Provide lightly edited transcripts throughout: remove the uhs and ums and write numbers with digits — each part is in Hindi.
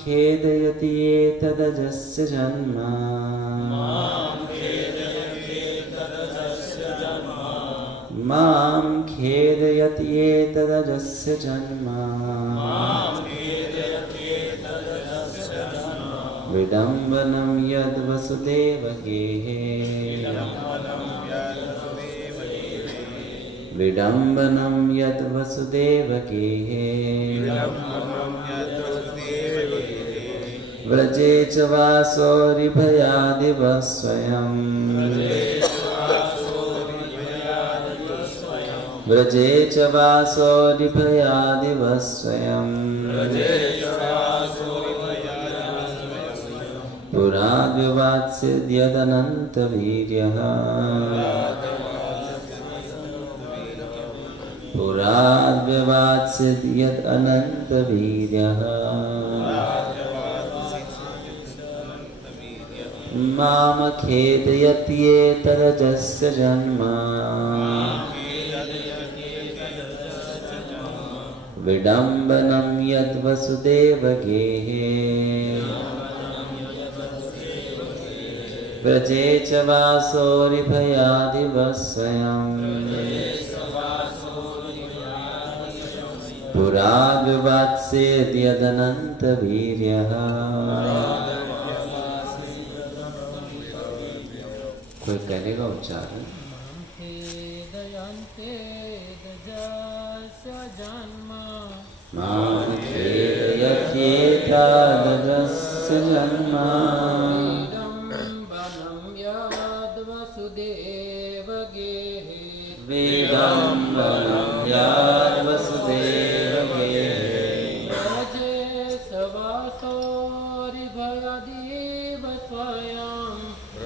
खेदयति एतदजस्य जन्म मां खेदयति एतदजस्य जन्म विडम्बनं यद्वसुदेवगेहे विडम्बनं यद्वसुदेवगेहे व्रजे च वासोरिभयादिव स्वयं व्रजे च वासोरिभयादिव स्वयं पुराद्विवात्स्यद्यदनन्तवीर्यः पुराद्विवात्स्यद्यदनन्तवीर्यः माम खेदयत्येतदजस्य जन्म विडम्बनं यद्वसुदेवगेहे व्रजे च वासोरिभयादिव स्वयं पुराद्विवात्स्यद्यदनन्तवीर्यः कोई करेगा उच्चारण मां खेदयत्येतदजस्य जन्म विडम्बनं यद्वसुदेवगेहे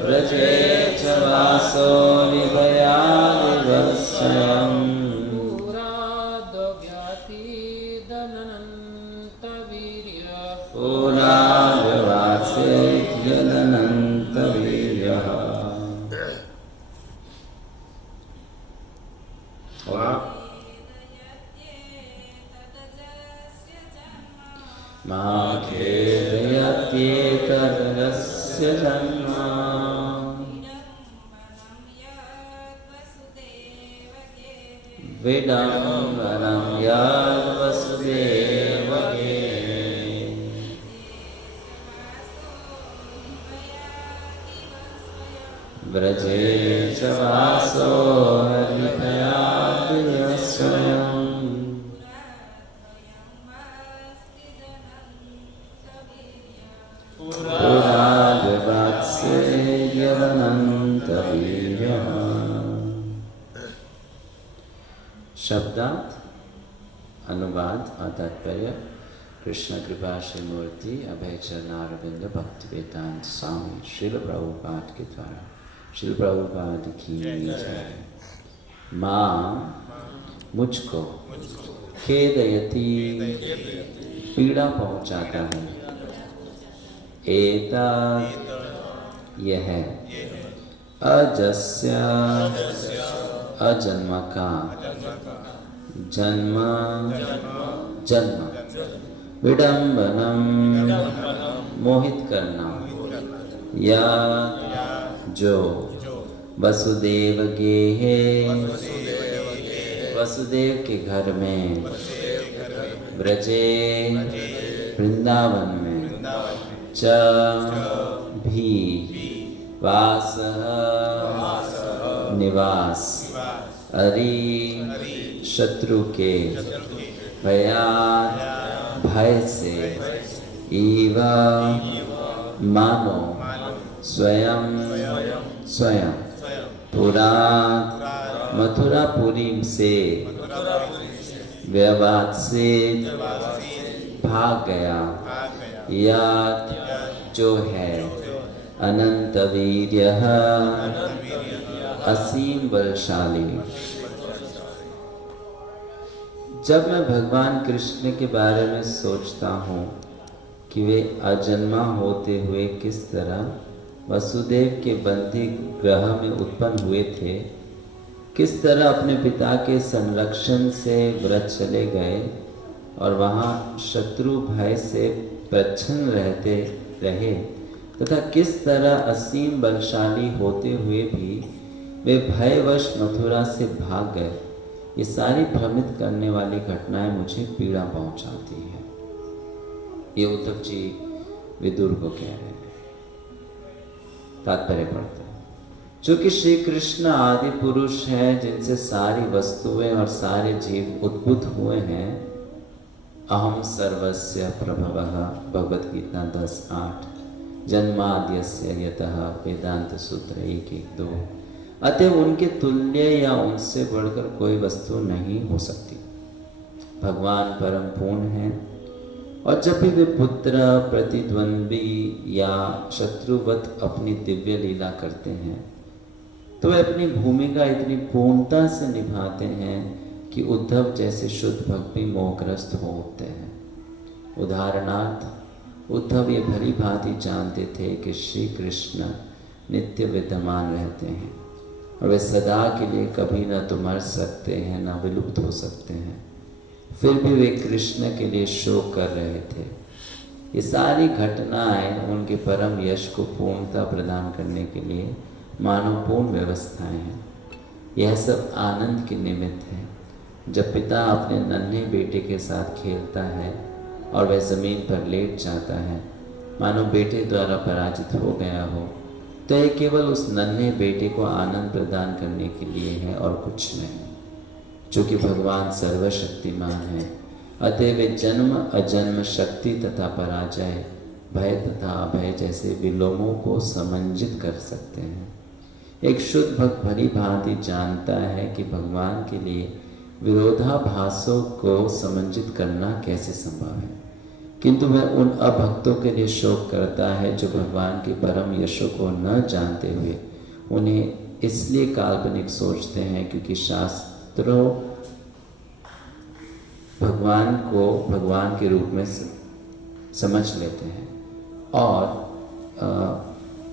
व्रजे च वासोरिभयादिव स्वयं पुराद्विवात्स्यद्यदनन्तवीर्यः मां खेदयत्येतदजस्य जन्म विडम्बनं यद्वसुदेवगेहे व्रजे च वासोरिभयादिव स्वयं पुराद्विवात्स्यद्यदनन्तवीर्यः। शब्दार्थ, अनुवाद और तात्पर्य। कृष्ण कृपा श्री मूर्ति अभय चरणारविंद भक्ति वेदांत स्वामी श्रील प्रभुपाद के द्वारा श्रील प्रभुपाद की जय। मां मुझको खेदयति पीड़ा पहुंचाता है एता यह अजस्य अजन्म का जन्म जन्म विडम्बनम मोहित करना या जो वसुदेव गेहे वसुदेव के घर में ब्रजे वृंदावन में च भी वासः निवास अरि शत्रु के भयात भय से इव मानो स्वयं स्वयं पुरात मथुरापुरी से व्यवाद से भाग गया या जो है अनंत वीर्यः असीम बलशाली। जब मैं भगवान कृष्ण के बारे में सोचता हूँ कि वे अजन्मा होते हुए किस तरह वसुदेव के बंदी ग्रह में उत्पन्न हुए थे, किस तरह अपने पिता के संरक्षण से व्रत चले गए और वहाँ शत्रु भय से प्रच्छन्न रहते रहे तथा किस तरह असीम बलशाली होते हुए भी वे भयवश मथुरा से भाग गए, ये सारी भ्रमित करने वाली घटनाएं मुझे पीड़ा पहुंचाती है। ये उद्धव जी विदुर को कह रहे हैं। तात्पर्य पढ़ते हैं। चूंकि श्री कृष्ण आदि पुरुष हैं, जिनसे सारी वस्तुएं और सारे जीव उद्भूत हुए हैं, अहम सर्वस्य प्रभवः, भगवद गीता 10:8, जन्माद्यस्य यतः, वेदांत सूत्र 1:1-2। अतः उनके तुल्य या उनसे बढ़कर कोई वस्तु नहीं हो सकती। भगवान परम पूर्ण हैं और जब भी वे पुत्र, प्रतिद्वंद्वी या शत्रुवत अपनी दिव्य लीला करते हैं तो वे अपनी भूमिका इतनी पूर्णता से निभाते हैं कि उद्धव जैसे शुद्ध भक्त भी मोहग्रस्त हो उठते हैं। उदाहरणार्थ उद्धव ये भली भांति जानते थे कि श्री कृष्ण नित्य विद्यमान रहते हैं और वे सदा के लिए कभी न तो मर सकते हैं न विलुप्त हो सकते हैं, फिर भी वे कृष्ण के लिए शोक कर रहे थे। ये सारी घटनाएं उनके परम यश को पूर्णता प्रदान करने के लिए मानवपूर्ण व्यवस्थाएं हैं। यह सब आनंद के निमित्त है। जब पिता अपने नन्हे बेटे के साथ खेलता है और वह ज़मीन पर लेट जाता है, मानो बेटे द्वारा पराजित हो गया हो, तो यह केवल उस नन्हे बेटे को आनंद प्रदान करने के लिए है और कुछ नहीं। चूँकि भगवान सर्वशक्तिमान है, अतः वे जन्म अजन्म, शक्ति तथा पराजय, भय तथा अभय जैसे विलोमों को समंजित कर सकते हैं। एक शुद्ध भक्त भली भांति जानता है कि भगवान के लिए विरोधाभासों को समंजित करना कैसे संभव है, किंतु वह उन अभक्तों के लिए शोक करता है जो भगवान के परम यशों को न जानते हुए उन्हें इसलिए काल्पनिक सोचते हैं क्योंकि शास्त्रों भगवान को भगवान के रूप में समझ लेते हैं और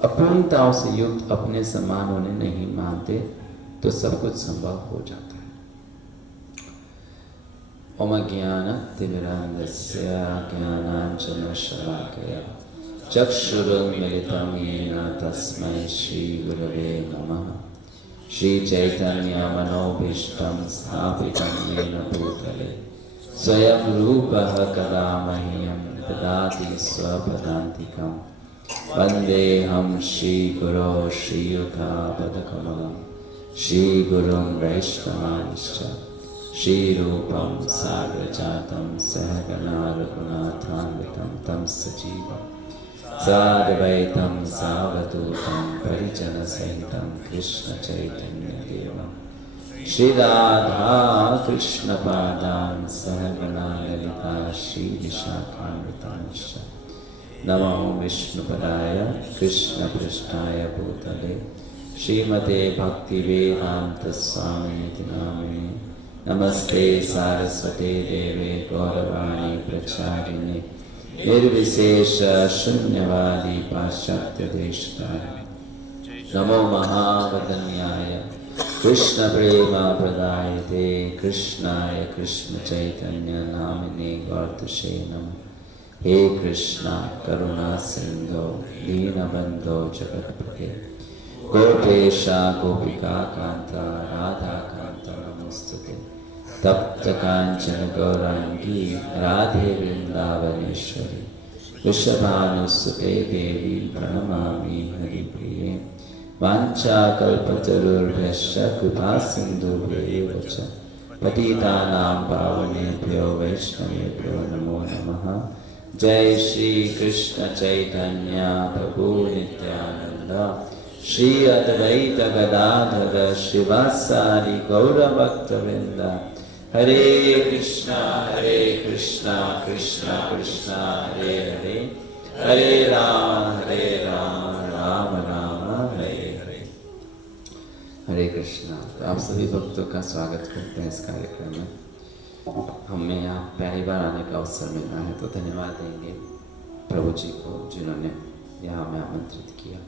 अपूर्णताओं से युक्त अपने समान उन्हें नहीं मानते, तो सब कुछ संभव हो जाता है। ओम ज्ञानतिमिरान्धस्य ज्ञानाञ्जनशलाकया चक्षुरुन्मिलितं येन तस्मै श्रीगुरवे नमः। श्रीचैतन्यमनोभीष्टं स्थापितं येन भूतले स्वयं रूपः कदा मह्यं ददाति स्वपदान्तिकम्। वन्देऽहं श्रीगुरो श्रीयुतापदकमलं श्रीगुरुं वैष्णवांश्च श्रीरूपं साग्रजातं सहगणा रघुनाथान्वितं तं सजीवं साद्वैतं सावधूतं परिजनसहितं कृष्णचैतन्यदेवं श्रीराधा कृष्णपादान् सहगणा ललिता श्रीविशाखान्वितांश्च। नमो विष्णुपदाय कृष्णपृष्ठाय भूतले श्रीमते भक्तिवेदान्तस्वामिनिति नामिने। नमस्ते सारस्वते देवे गौरवाणी प्रचारिणे निर्विशेष शून्यवादी पाश्चात्यदेशतारिणे। नमो महावदन्याय कृष्ण प्रेम प्रदायते कृष्णाय कृष्ण चैतन्य नामिने गौरतुषे नमः। हे कृष्णा करुणा सिंधो दीनबंधो जगत्पते गोपेशा गोपिका कांता राधा कांता नमोस्तुते। तप्त कांचन गौरांगी राधे वृंदावनेश्वरी वृषभानुसुते देवी प्रणमामि हरिप्रिये। वाञ्छाकल्पतरुर्भ्यश्च कृपा सिन्धुभ्येव च पतितानां पावनेभ्यो वैष्णवेभ्यो नमो नमः। जय श्री कृष्ण चैतन्य प्रभु नित्यानंद श्री अद्वैत गदाधर श्रीवासादि गौरभक्तवृंद। हरे कृष्णा कृष्णा कृष्णा हरे हरे, हरे राम राम राम हरे हरे। हरे कृष्णा। तो आप सभी भक्तों का स्वागत करते हैं इस कार्यक्रम में। हमें यहाँ पहली बार आने का अवसर मिला है तो धन्यवाद देंगे प्रभु जी को जिन्होंने यहाँ हमें आमंत्रित किया।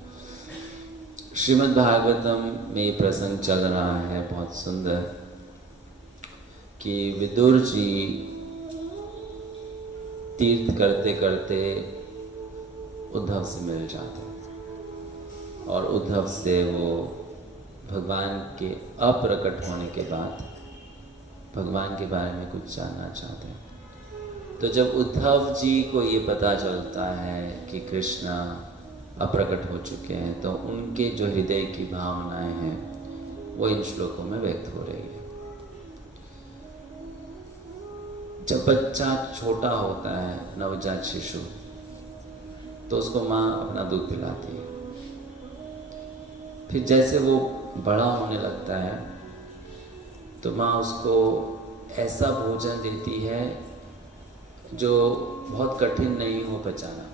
श्रीमद् भागवतम में प्रसंग चल रहा है बहुत सुंदर कि विदुर जी तीर्थ करते करते उद्धव से मिल जाते हैं और उद्धव से वो भगवान के अप्रकट होने के बाद भगवान के बारे में कुछ जानना चाहते हैं। तो जब उद्धव जी को ये पता चलता है कि कृष्णा अप्रकट हो चुके हैं तो उनके जो हृदय की भावनाएं हैं वो इन श्लोकों में व्यक्त हो रही है। जब बच्चा छोटा होता है, नवजात शिशु, तो उसको माँ अपना दूध पिलाती है। फिर जैसे वो बड़ा होने लगता है तो माँ उसको ऐसा भोजन देती है जो बहुत कठिन नहीं हो पचाना,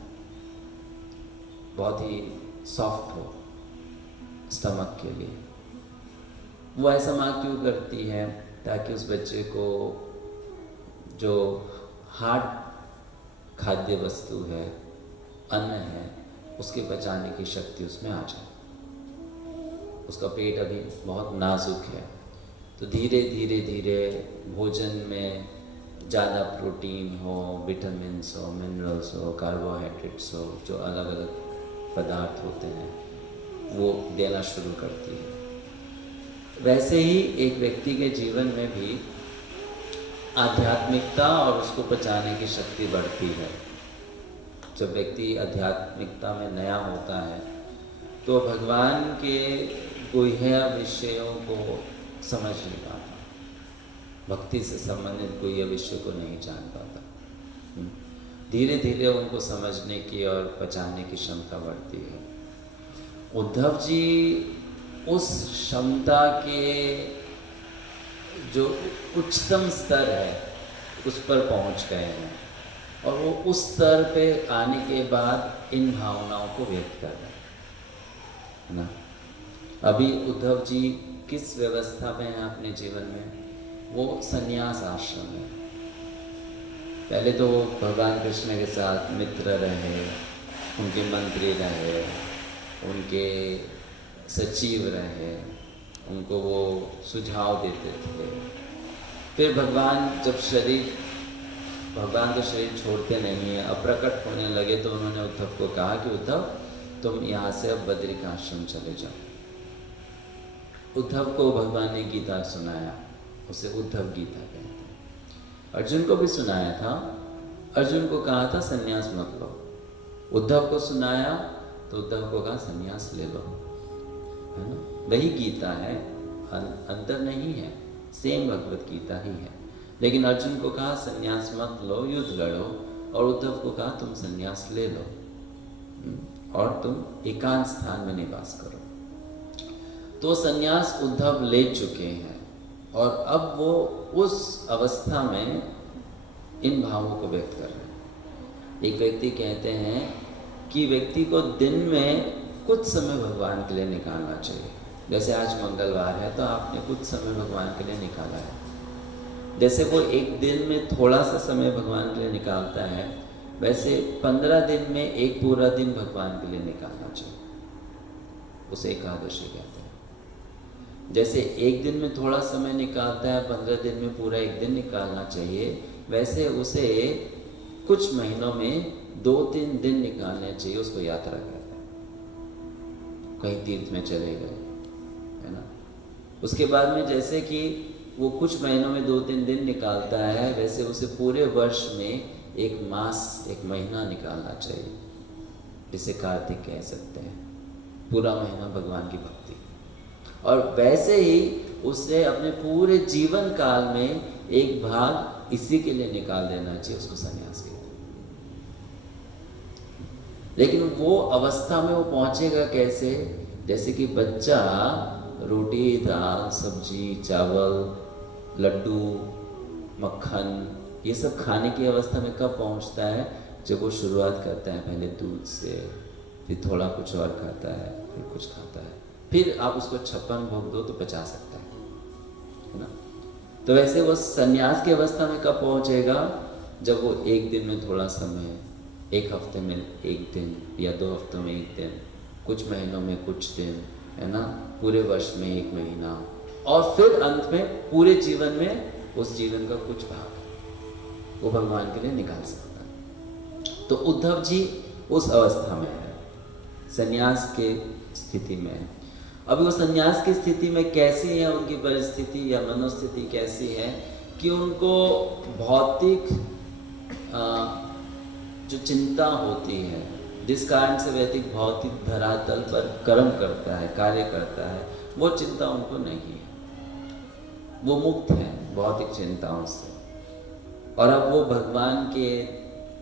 बहुत ही सॉफ्ट हो स्टमक के लिए। वो ऐसा माँ क्यों करती है? ताकि उस बच्चे को जो हार्ड खाद्य वस्तु है, अन्न है, उसके पचाने की शक्ति उसमें आ जाए। उसका पेट अभी बहुत नाजुक है, तो धीरे धीरे धीरे भोजन में ज़्यादा प्रोटीन हो, विटामिन्स हो, मिनरल्स हो, कार्बोहाइड्रेट्स हो, जो अलग अलग पदार्थ होते हैं, वो देना शुरू करती है। वैसे ही एक व्यक्ति के जीवन में भी आध्यात्मिकता और उसको पचाने की शक्ति बढ़ती है। जब व्यक्ति आध्यात्मिकता में नया होता है तो भगवान के गुह्य विषयों को समझ नहीं पाता, भक्ति से संबंधित गुह्य विषय को नहीं जान पाता। धीरे धीरे उनको समझने की और पचाने की क्षमता बढ़ती है। उद्धव जी उस क्षमता के जो उच्चतम स्तर है उस पर पहुंच गए हैं और वो उस स्तर पे आने के बाद इन भावनाओं को व्यक्त कर रहे हैं ना। अभी उद्धव जी किस व्यवस्था में है अपने जीवन में? वो संन्यास आश्रम है। पहले तो वो भगवान कृष्ण के साथ मित्र रहे, उनके मंत्री रहे, उनके सचिव रहे, उनको वो सुझाव देते थे। फिर भगवान तो शरीर छोड़ते नहीं है, अप्रकट होने लगे तो उन्होंने उद्धव को कहा कि उद्धव तुम यहाँ से अब बद्रिक आश्रम चले जाओ। उद्धव को भगवान ने गीता सुनाया, उसे उद्धव गीता कहते हैं। अर्जुन को भी सुनाया था, अर्जुन को कहा था संन्यास मत लो। उद्धव को सुनाया तो उद्धव को कहा संन्यास ले लो, है ना। वही गीता है, अंतर नहीं है, सेम भगवत गीता ही है। लेकिन अर्जुन को कहा संन्यास मत लो, युद्ध लड़ो, और उद्धव को कहा तुम संन्यास ले लो और तुम एकांत स्थान में निवास करो। तो संन्यास उद्धव ले चुके हैं और अब वो उस अवस्था में इन भावों को व्यक्त कर रहे हैं। एक व्यक्ति कहते हैं कि व्यक्ति को दिन में कुछ समय भगवान के लिए निकालना चाहिए। जैसे आज मंगलवार है तो आपने कुछ समय भगवान के लिए निकाला है। जैसे वो एक दिन में थोड़ा सा समय भगवान के लिए निकालता है, वैसे 15 दिन में एक पूरा दिन भगवान के लिए निकालना चाहिए। उसे एकादशी कहते हैं। जैसे एक दिन में थोड़ा समय निकालता है, 15 दिन में पूरा एक दिन निकालना चाहिए, वैसे उसे कुछ महीनों में 2-3 दिन निकालने चाहिए। उसको यात्रा कहते हैं, कहीं तीर्थ में चले गए, है ना। उसके बाद में जैसे कि वो कुछ महीनों में 2-3 दिन निकालता है, वैसे उसे पूरे वर्ष में एक मास, एक महीना निकालना चाहिए, जिसे कार्तिक कह सकते हैं, पूरा महीना भगवान की भक्ति। और वैसे ही उसे अपने पूरे जीवन काल में एक भाग इसी के लिए निकाल देना चाहिए, उसको संन्यास कहते हैं। लेकिन वो अवस्था में वो पहुंचेगा कैसे? जैसे कि बच्चा रोटी, दाल, सब्जी, चावल, लड्डू, मक्खन, ये सब खाने की अवस्था में कब पहुंचता है? जब वो शुरुआत करता है पहले दूध से, फिर थोड़ा कुछ और खाता है, फिर कुछ खाता है, फिर आप उसको 56 भोग दो तो पचा सकता है ना। तो वैसे वो संन्यास की अवस्था में कब पहुंचेगा? जब वो एक दिन में थोड़ा समय, एक हफ्ते में एक दिन या 2 हफ्तों में एक दिन, कुछ महीनों में कुछ दिन, है ना, पूरे वर्ष में 1 महीना, और फिर अंत में पूरे जीवन में उस जीवन का कुछ भाग वो भगवान के लिए निकाल सकता है। तो उद्धव जी उस अवस्था में है, संन्यास के स्थिति में है। अभी वो संन्यास की स्थिति में कैसी है, उनकी परिस्थिति या मनोस्थिति कैसी है कि उनको भौतिक जो चिंता होती है, जिस कारण से व्यक्ति भौतिक धरातल पर कर्म करता है, कार्य करता है, वो चिंता उनको नहीं है। वो मुक्त है भौतिक चिंताओं से, और अब वो भगवान के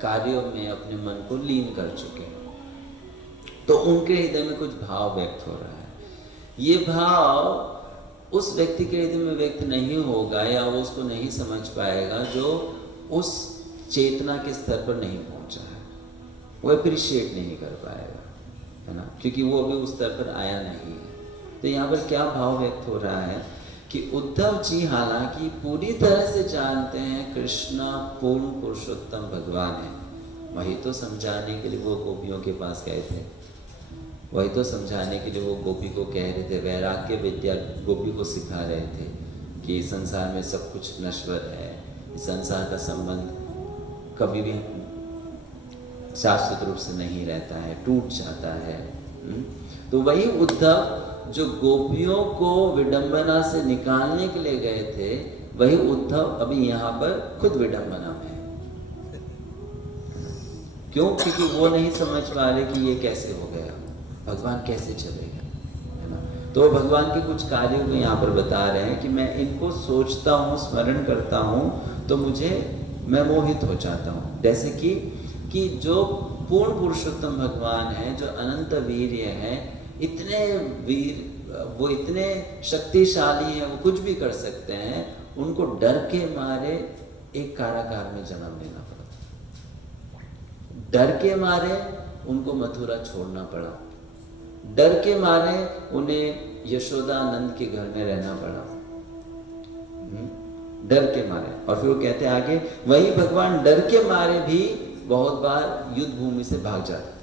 कार्यों में अपने मन को लीन कर चुके हैं। तो उनके हृदय में कुछ भाव व्यक्त हो रहा है। ये भाव उस व्यक्ति के हृदय में व्यक्त नहीं होगा या वो उसको नहीं समझ पाएगा जो उस चेतना के स्तर पर नहीं पहुंचा है, वो अप्रिशिएट नहीं कर पाएगा, है ना, क्योंकि वो अभी उस स्तर पर आया नहीं है। तो यहाँ पर क्या भाव व्यक्त हो रहा है कि उद्धव जी हालांकि पूरी तरह से जानते हैं कृष्ण पूर्ण पुरुषोत्तम भगवान है, वही तो समझाने के लिए वो गोपियों के पास गए थे, वही तो समझाने के लिए वो गोपी को कह रहे थे, वैराग्य विद्या गोपी को सिखा रहे थे कि संसार में सब कुछ नश्वर है, संसार का संबंध कभी भी शाश्वत रूप से नहीं रहता है, टूट जाता है। तो वही उद्धव जो गोपियों को विडंबना से निकालने के लिए गए थे, वही उद्धव अभी यहाँ पर खुद विडंबना में है। क्यों? क्योंकि वो नहीं समझ पा रहे कि ये कैसे हो गया, भगवान कैसे चलेगा, है ना। तो भगवान के कुछ कार्यों को यहाँ पर बता रहे हैं कि मैं इनको सोचता हूँ, स्मरण करता हूँ, तो मैं मोहित हो जाता हूँ। जैसे कि जो पूर्ण पुरुषोत्तम भगवान है, जो अनंत वीर्य है, इतने वीर, वो इतने शक्तिशाली हैं, वो कुछ भी कर सकते हैं, उनको डर के मारे एक कारागार में जन्म लेना पड़ा, डर के मारे उनको मथुरा छोड़ना पड़ा, डर के मारे उन्हें यशोदा नंद के घर में रहना पड़ा, डर के मारे। और फिर वो कहते हैं आगे, वही भगवान डर के मारे भी बहुत बार युद्ध भूमि से भाग जाते थे,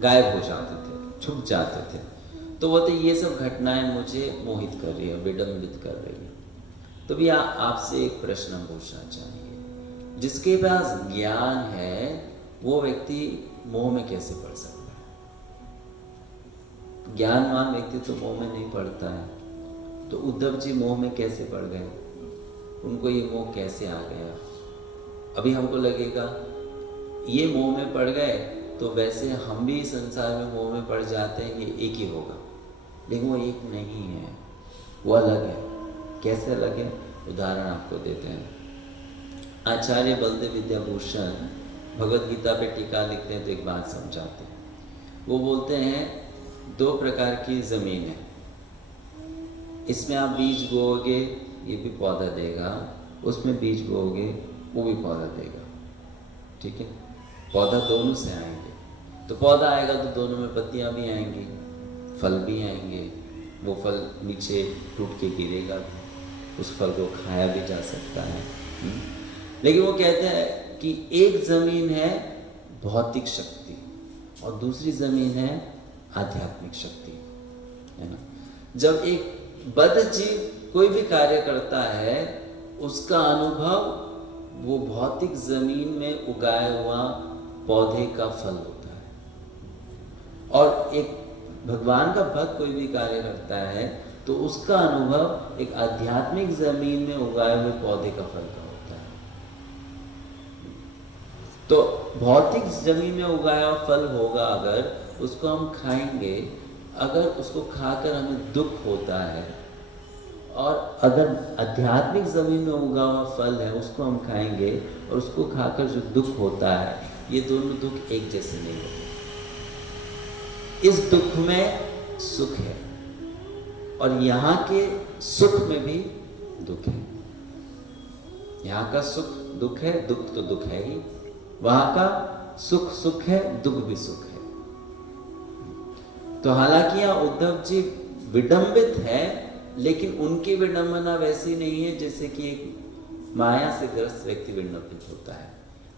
गायब हो जाते थे, छुप जाते थे। तो वो तो ये सब घटनाएं मुझे मोहित कर रही है, विडंबित कर रही है। तो भी आपसे एक प्रश्न पूछना चाहिए, जिसके पास ज्ञान है वो व्यक्ति मोह में कैसे पड़ सकता है? ज्ञानवान व्यक्ति तो मोह में नहीं पड़ता है। तो उद्धव जी मोह में कैसे पड़ गए? उनको ये मोह कैसे आ गया? अभी हमको लगेगा ये मोह में पड़ गए तो वैसे हम भी संसार में मोह में पड़ जाते हैं, ये एक ही होगा, लेकिन वो एक नहीं है, वो अलग है। कैसे अलग है? उदाहरण आपको देते हैं। आचार्य बलदेव विद्याभूषण भगवद गीता पे टीका लिखते हैं तो एक बात समझाते हैं। वो बोलते हैं 2 प्रकार की ज़मीन है, इसमें आप बीज बोओगे ये भी पौधा देगा, उसमें बीज बोओगे वो भी पौधा देगा, ठीक है। पौधा दोनों से आएंगे, तो पौधा आएगा तो दोनों में पत्तियां भी आएंगी, फल भी आएंगे, वो फल नीचे टूट के गिरेगा, उस फल को खाया भी जा सकता है। लेकिन वो कहते हैं कि एक ज़मीन है भौतिक शक्ति और दूसरी ज़मीन है आध्यात्मिक शक्ति, है ना। जब एक बद्ध जीव कोई भी कार्य करता है, उसका अनुभव वो भौतिक ज़मीन में उगाया हुआ पौधे का फल होता है। और एक भगवान का भक्त कोई भी कार्य करता है तो उसका अनुभव एक आध्यात्मिक ज़मीन में उगाए हुए पौधे का फल का होता है। तो भौतिक ज़मीन में उगाया हुआ फल होगा, अगर उसको हम खाएंगे, अगर उसको खाकर हमें दुख होता है, और अगर आध्यात्मिक ज़मीन में उगा हुआ फल है उसको हम खाएंगे और उसको खाकर जो दुख होता है, ये दोनों दुख एक जैसे नहीं होते। इस दुख में सुख है और यहाँ के सुख में भी दुख है। यहाँ का सुख दुख है, दुख तो दुख है ही, वहाँ का सुख सुख है, दुख भी सुख है। तो हालांकि यहाँ उद्धव जी विडंबित है, लेकिन उनकी विडंबना वैसी नहीं है जैसे कि एक माया से ग्रस्त व्यक्ति विडंबित होता है।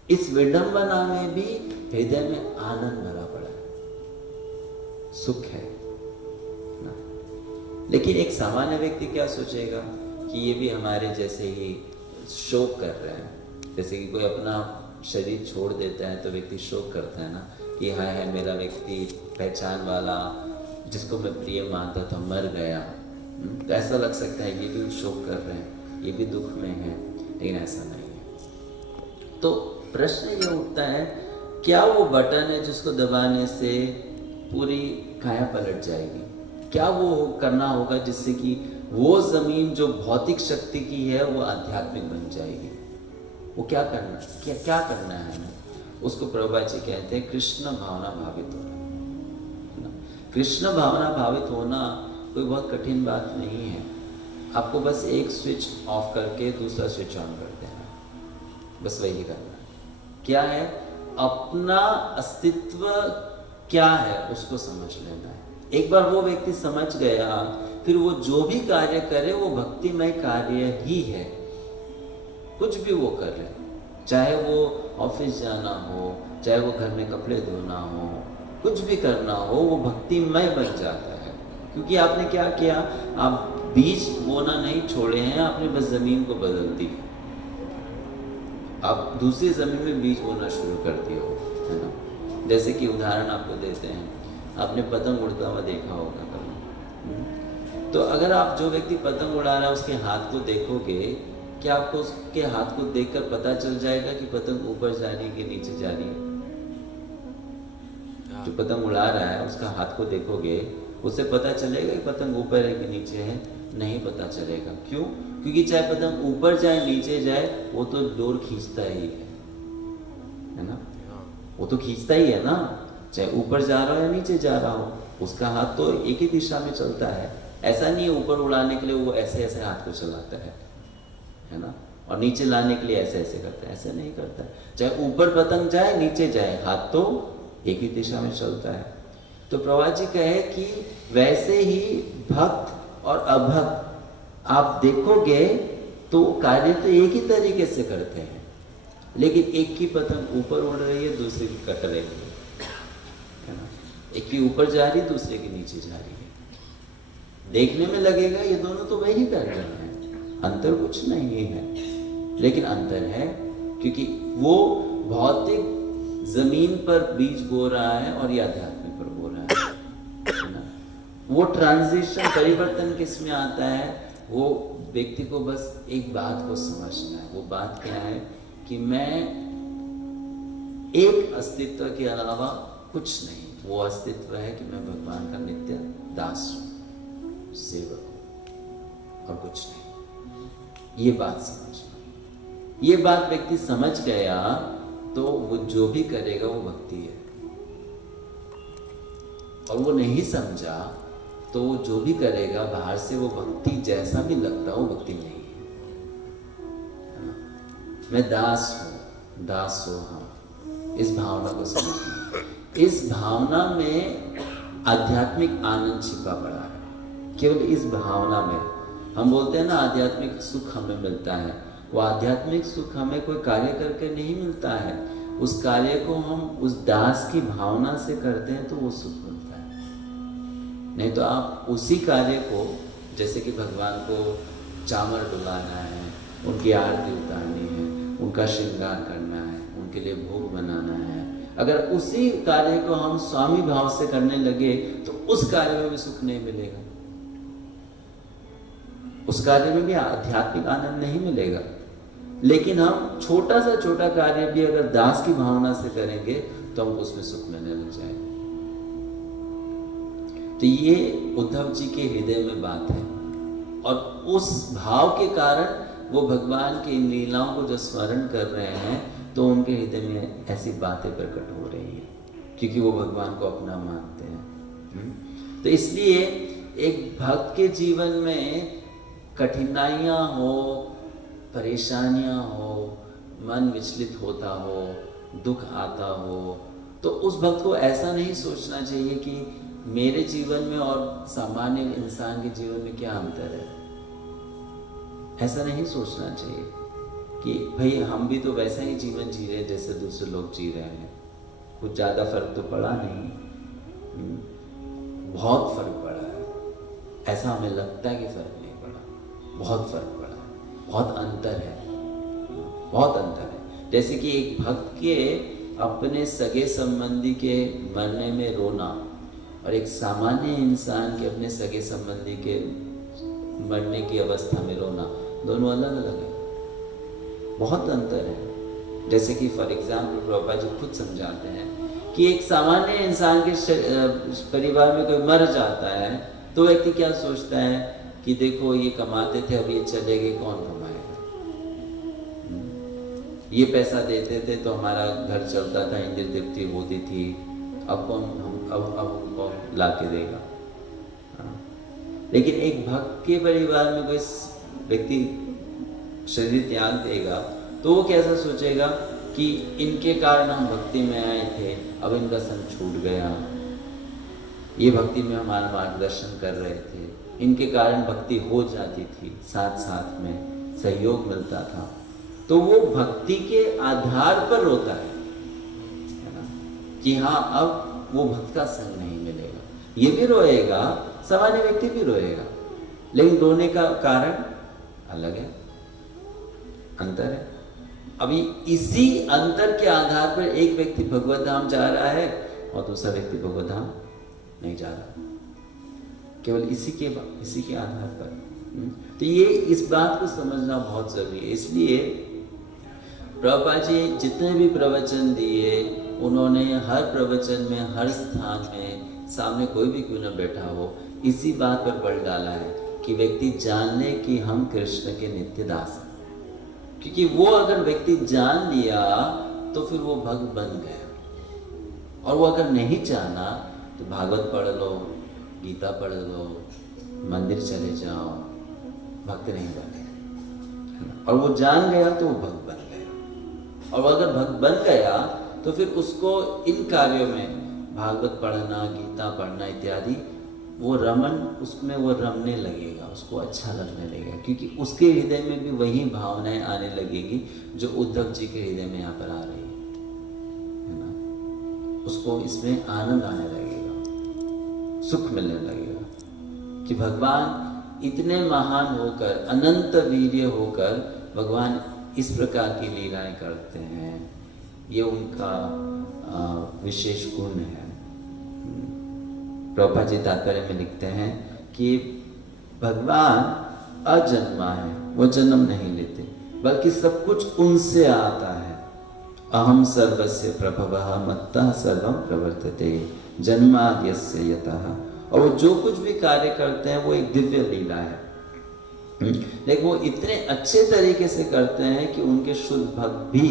इस विडंबना में भी हृदय में आनंद भरा पड़ा है, सुख है ना। लेकिन एक सामान्य व्यक्ति क्या सोचेगा कि ये भी हमारे जैसे ही शोक कर रहे हैं। जैसे कि कोई अपना शरीर छोड़ देता है तो व्यक्ति शोक करता है ना, कि हाय हाय मेरा व्यक्ति पहचान वाला जिसको मैं प्रिय मानता था मर गया। तो ऐसा लग सकता है ये भी शोक कर रहे हैं, ये भी दुख में है, लेकिन ऐसा नहीं है। तो प्रश्न ये उठता है, क्या वो बटन है जिसको दबाने से पूरी काया पलट जाएगी? क्या वो करना होगा जिससे कि वो जमीन जो भौतिक शक्ति की है वो आध्यात्मिक बन जाएगी? वो क्या करना, क्या करना है हमें? उसको प्रभुपाद जी कहते हैं कृष्ण भावना भावित होना। कृष्ण भावना भावित होना कोई बहुत कठिन बात नहीं है। आपको बस एक स्विच ऑफ करके दूसरा स्विच ऑन कर देना, बस वही करना है। क्या है? अपना अस्तित्व क्या है उसको समझ लेना है। एक बार वो व्यक्ति समझ गया, फिर वो जो भी कार्य करे वो भक्तिमय कार्य ही है। कुछ भी वो कर ले, चाहे वो ऑफिस जाना हो, चाहे वो घर में कपड़े धोना हो, कुछ भी करना हो, वो भक्तिमय बन जाता है। क्योंकि आपने क्या किया? आप बीज बोना नहीं छोड़े हैं, आपने बस जमीन को बदल दी। आप दूसरी जमीन में बीज बोना शुरू कर दिए हो, है ना। जैसे कि उदाहरण आपको देते हैं, आपने पतंग उड़ता हुआ देखा होगा कभी। तो अगर आप जो व्यक्ति पतंग उड़ा रहा है उसके हाथ को देखोगे, क्या आपको उसके हाथ को देखकर पता चल जाएगा कि पतंग ऊपर जा रही है कि नीचे जा रही है? जो पतंग उड़ा रहा है उसका हाथ को देखोगे, उससे पता चलेगा कि पतंग ऊपर है कि नीचे है? नहीं पता चलेगा। क्यों? क्योंकि चाहे पतंग ऊपर जाए नीचे जाए, वो तो डोर खींचता ही है ना। वो तो खींचता ही है ना, चाहे ऊपर जा रहा हो या नीचे जा रहा हो, उसका हाथ तो एक ही दिशा में चलता है। ऐसा नहीं है ऊपर उड़ाने के लिए वो ऐसे ऐसे हाथ को चलाता है ना, और नीचे लाने के लिए ऐसे ऐसे करता है, ऐसे नहीं करता है। चाहे ऊपर पतंग जाए नीचे जाए, हाथ तो एक ही दिशा में चलता है। तो प्रभुपाद जी कहे कि वैसे ही भक्त और अभक्त आप देखोगे तो कार्य तो एक ही तरीके से करते हैं, लेकिन एक की पतंग ऊपर उड़ रही है, दूसरे की कट रही है ना। एक की ऊपर जा रही, दूसरे की नीचे जा रही है। देखने में लगेगा ये दोनों तो वही कर रहे हैं, अंतर कुछ नहीं है, लेकिन अंतर है क्योंकि वो भौतिक जमीन पर बीज बो रहा है और ये आध्यात्मिक पर बो रहा है ना। वो ट्रांजिशन, परिवर्तन किस में आता है? वो व्यक्ति को बस एक बात को समझना है। वो बात क्या है कि मैं एक अस्तित्व के अलावा कुछ नहीं। वो अस्तित्व है कि मैं भगवान का नित्य दास हूं, सेवक हूं, और कुछ नहीं। ये बात समझना। ये बात व्यक्ति समझ गया तो वो जो भी करेगा वो भक्ति है, और वो नहीं समझा तो वो जो भी करेगा बाहर से वो भक्ति जैसा भी लगता हो, भक्ति नहीं है। मैं दास हूं, दास हो हम, इस भावना को समझना। इस भावना में आध्यात्मिक आनंद छिपा पड़ा है। केवल इस भावना में हम बोलते हैं ना आध्यात्मिक सुख हमें मिलता है। वो आध्यात्मिक सुख हमें कोई कार्य करके नहीं मिलता है। उस कार्य को हम उस दास की भावना से करते हैं तो वो सुख मिलता है। नहीं तो आप उसी कार्य को, जैसे कि भगवान को चामर डुलाना है, उनकी आरती उतारनी है, उनका श्रृंगार करना है, उनके लिए भोग बनाना है, अगर उसी कार्य को हम स्वामी भाव से करने लगे तो उस कार्य में भी सुख नहीं मिलेगा, उस कार्य में भी आध्यात्मिक आनंद नहीं मिलेगा। लेकिन हम छोटा सा छोटा कार्य भी अगर दास की भावना से करेंगे तो हमको उसमें सुख मिलने लग जाएगा। तो ये उद्धव जी के हृदय में बात है, और उस भाव के कारण वो भगवान की इन लीलाओं को जो स्मरण कर रहे हैं तो उनके हृदय में ऐसी बातें प्रकट हो रही है, क्योंकि वो भगवान को अपना मानते हैं। तो इसलिए एक भक्त के जीवन में कठिनाइयाँ हो, परेशानियाँ हो, मन विचलित होता हो, दुख आता हो, तो उस भक्त को ऐसा नहीं सोचना चाहिए कि मेरे जीवन में और सामान्य इंसान के जीवन में क्या अंतर है। ऐसा नहीं सोचना चाहिए कि भाई हम भी तो वैसा ही जीवन जी रहे हैं जैसे दूसरे लोग जी रहे हैं, कुछ ज़्यादा फर्क तो पड़ा नहीं, बहुत फर्क पड़ा है। ऐसा हमें लगता है कि फर्क नहीं पड़ा, बहुत फर्क पड़ा है, बहुत अंतर है। बहुत अंतर है। जैसे कि एक भक्त के अपने सगे संबंधी के मरने में रोना और एक सामान्य इंसान के अपने सगे संबंधी के मरने की अवस्था में रोना, दोनों अलग अलग है, बहुत अंतर है। जैसे कि फॉर एग्जाम्पल प्रभुपाद जी खुद समझाते हैं कि एक सामान्य इंसान के परिवार में कोई मर जाता है तो व्यक्ति क्या सोचता है कि देखो ये कमाते थे, अब ये चले गए, कौन कमाएगा? ये पैसा देते थे तो हमारा घर चलता था, इंद्र तृप्ति होती थी, अब कौन अब कौन ला के देगा? लेकिन एक भक्त के परिवार में कोई व्यक्ति शरीर त्याग देगा तो वो कैसा सोचेगा कि इनके कारण हम भक्ति में आए थे, अब इनका संग छूट गया, ये भक्ति में हमारा मार्गदर्शन कर रहे थे, इनके कारण भक्ति हो जाती थी, साथ साथ में सहयोग मिलता था, तो वो भक्ति के आधार पर रोता है ना, कि हाँ अब वो भक्त का संग नहीं मिलेगा। ये भी रोएगा, सामान्य व्यक्ति भी रोएगा, लेकिन रोने का कारण अलग है, अंतर है। अभी इसी अंतर के आधार पर एक व्यक्ति भगवत धाम जा रहा है और दूसरा व्यक्ति भगवत धाम नहीं जा रहा, केवल इसी के आधार पर। तो ये इस बात को समझना बहुत जरूरी है। इसलिए प्रभुपाद जी जितने भी प्रवचन दिए, उन्होंने हर प्रवचन में, हर स्थान में, सामने कोई भी क्यों न बैठा हो, इसी बात पर बल डाला है कि व्यक्ति जान ले कि हम कृष्ण के नित्य दास हैं। क्योंकि वो अगर व्यक्ति जान लिया तो फिर वो भक्त बन गया, और वो अगर नहीं जाना तो भागवत पढ़ लो, गीता पढ़ लो, मंदिर चले जाओ, भक्त नहीं बने। और वो जान गया तो वो भक्त बन गया, और अगर भक्त बन गया तो फिर उसको इन कार्यों में, भागवत पढ़ना, गीता पढ़ना इत्यादि, वो रमन, उसमें वो रमने लगेगा, उसको अच्छा लगने लगेगा, क्योंकि उसके हृदय में भी वही भावनाएं आने लगेगी जो उद्धव जी के हृदय में यहाँ पर आ रही है ना। उसको इसमें आनंद आने लगेगा, सुख मिलने लगेगा कि भगवान इतने महान होकर, अनंत वीर्य होकर भगवान इस प्रकार की लीलाएं करते हैं, ये उनका विशेष गुण है। प्रभुपाद जी तात्पर्य में लिखते हैं कि भगवान अजन्मा है, वो जन्म नहीं लेते, बल्कि सब कुछ उनसे आता है। अहम सर्वस्य प्रभवः मत्तः सर्वं प्रवर्तते जन्माद्यस्य यतः। और वो जो कुछ भी कार्य करते हैं वो एक दिव्य लीला है, लेकिन वो इतने अच्छे तरीके से करते हैं कि उनके शुद्ध भक्त भी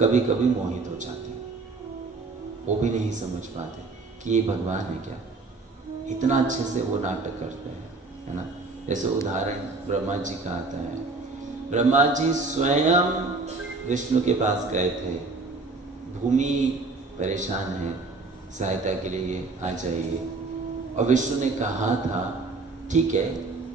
कभी कभी मोहित हो जाते हैं। वो भी नहीं समझ पाते कि ये भगवान है क्या, इतना अच्छे से वो नाटक करते हैं, है ना। जैसे उदाहरण ब्रह्मा जी का आता है। ब्रह्मा जी स्वयं विष्णु के पास गए थे, भूमि परेशान है, सहायता के लिए आ जाइए। और विष्णु ने कहा था ठीक है,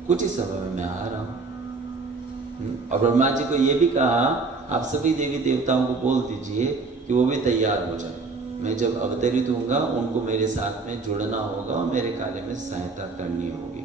कुछ ही समय में मैं आ रहा हूँ। और ब्रह्मा जी को ये भी कहा आप सभी देवी देवताओं को बोल दीजिए कि वो भी तैयार हो जाए, मैं जब अवतरित होऊंगा उनको मेरे साथ में जुड़ना होगा और मेरे कार्य में सहायता करनी होगी।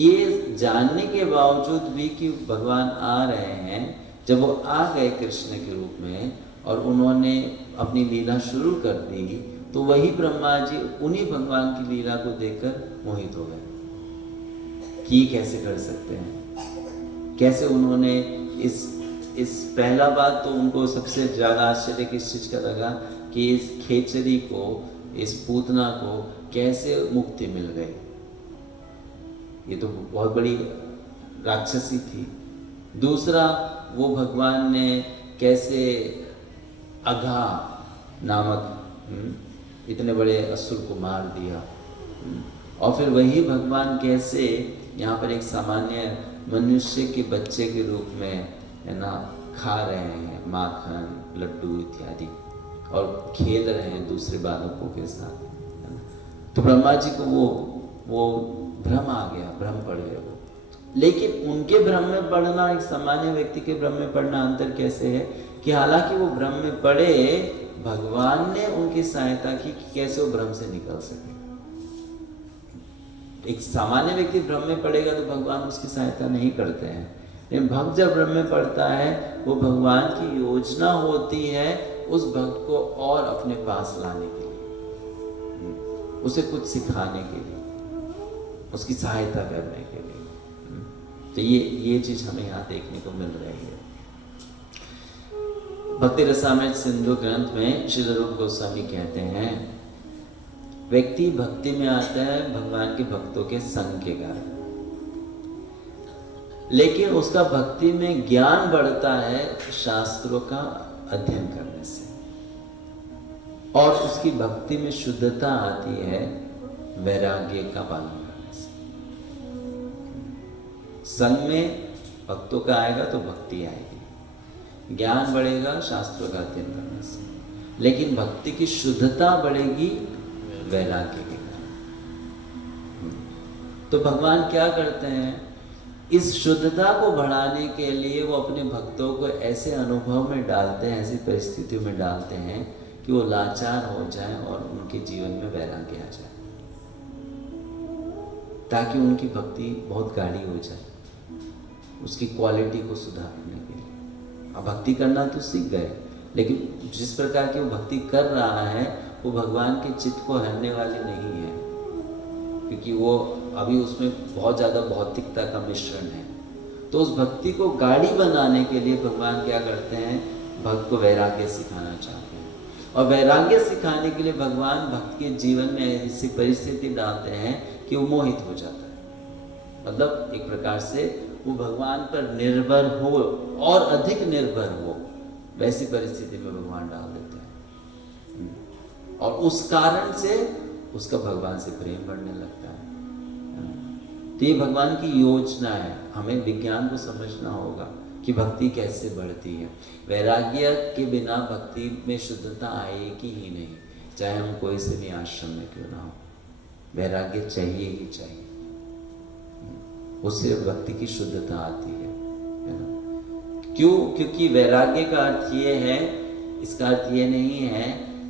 ये जानने के बावजूद भी कि भगवान आ रहे हैं, जब वो आ गए कृष्ण के रूप में और उन्होंने अपनी लीला शुरू कर दी, तो वही ब्रह्मा जी उन्हीं भगवान की लीला को देखकर मोहित हो गए कि कैसे कर सकते हैं, कैसे उन्होंने इस पहला बात तो उनको सबसे ज़्यादा आश्चर्य किस चीज़ का लगा कि इस खेचरी को, इस पूतना को कैसे मुक्ति मिल गई। ये तो बहुत बड़ी राक्षसी थी। दूसरा, वो भगवान ने कैसे अघा नामक इतने बड़े असुर को मार दिया। और फिर वही भगवान कैसे यहाँ पर एक सामान्य मनुष्य के बच्चे के रूप में, है ना, खा रहे हैं माखन, लड्डू इत्यादि और खेल रहे हैं दूसरे बालकों के साथ, है ना। तो ब्रह्मा जी को वो भ्रम आ गया, भ्रम पड़ गया वो। लेकिन उनके भ्रम में पड़ना, एक सामान्य व्यक्ति के भ्रम में पड़ना अंतर कैसे है कि हालांकि वो भ्रम में पड़े, भगवान ने उनकी सहायता की कि कैसे वो भ्रम से निकल सके। एक सामान्य व्यक्ति भ्रम में पड़ेगा तो भगवान उसकी सहायता नहीं करते हैं, लेकिन भक्त जब ब्रह्म में पड़ता है, वो भगवान की योजना होती है उस भक्त को और अपने पास लाने के लिए, उसे कुछ सिखाने के लिए, उसकी सहायता करने के लिए। तो ये चीज हमें यहाँ देखने को मिल रही है। भक्ति रसामृत सिंधु ग्रंथ में श्रील रूप गोस्वामी कहते हैं, व्यक्ति भक्ति में आता है भगवान के भक्तों के संग के कारण, लेकिन उसका भक्ति में ज्ञान बढ़ता है शास्त्रों का अध्ययन करने से, और उसकी भक्ति में शुद्धता आती है वैराग्य का पालन करने से। संग में भक्तों का आएगा तो भक्ति आएगी, ज्ञान बढ़ेगा शास्त्रों का अध्ययन करने से, लेकिन भक्ति की शुद्धता बढ़ेगी वैराग्य के कारण। तो भगवान क्या करते हैं, इस शुद्धता को बढ़ाने के लिए वो अपने भक्तों को ऐसे अनुभव में डालते हैं, ऐसी परिस्थितियों में डालते हैं कि वो लाचार हो जाएं और उनके जीवन में वैराग्य आ जाए, ताकि उनकी भक्ति बहुत गाढ़ी हो जाए, उसकी क्वालिटी को सुधारने के लिए। अब भक्ति करना तो सीख गए, लेकिन जिस प्रकार की वो भक्ति कर रहा है वो भगवान के चित्त को हरने वाली नहीं है, क्योंकि वो अभी उसमें बहुत ज़्यादा भौतिकता का मिश्रण है। तो उस भक्ति को गाढ़ी बनाने के लिए भगवान क्या करते हैं, भक्त को वैराग्य सिखाना चाहते हैं, और वैराग्य सिखाने के लिए भगवान भक्त के जीवन में ऐसी परिस्थिति डालते हैं कि वो मोहित हो जाता है। मतलब एक प्रकार से वो भगवान पर निर्भर हो और अधिक निर्भर हो, वैसी परिस्थिति में भगवान डाल देते हैं, और उस कारण से उसका भगवान से प्रेम बढ़ने लगता है। तो ये भगवान की योजना है। हमें विज्ञान को समझना होगा कि भक्ति कैसे बढ़ती है। वैराग्य के बिना भक्ति में शुद्धता आएगी ही नहीं, चाहे हम कोई से भी आश्रम में क्यों ना हो, वैराग्य चाहिए ही चाहिए, उससे भक्ति की शुद्धता आती है ना। क्यों? क्योंकि वैराग्य का अर्थ ये है, इसका अर्थ ये नहीं है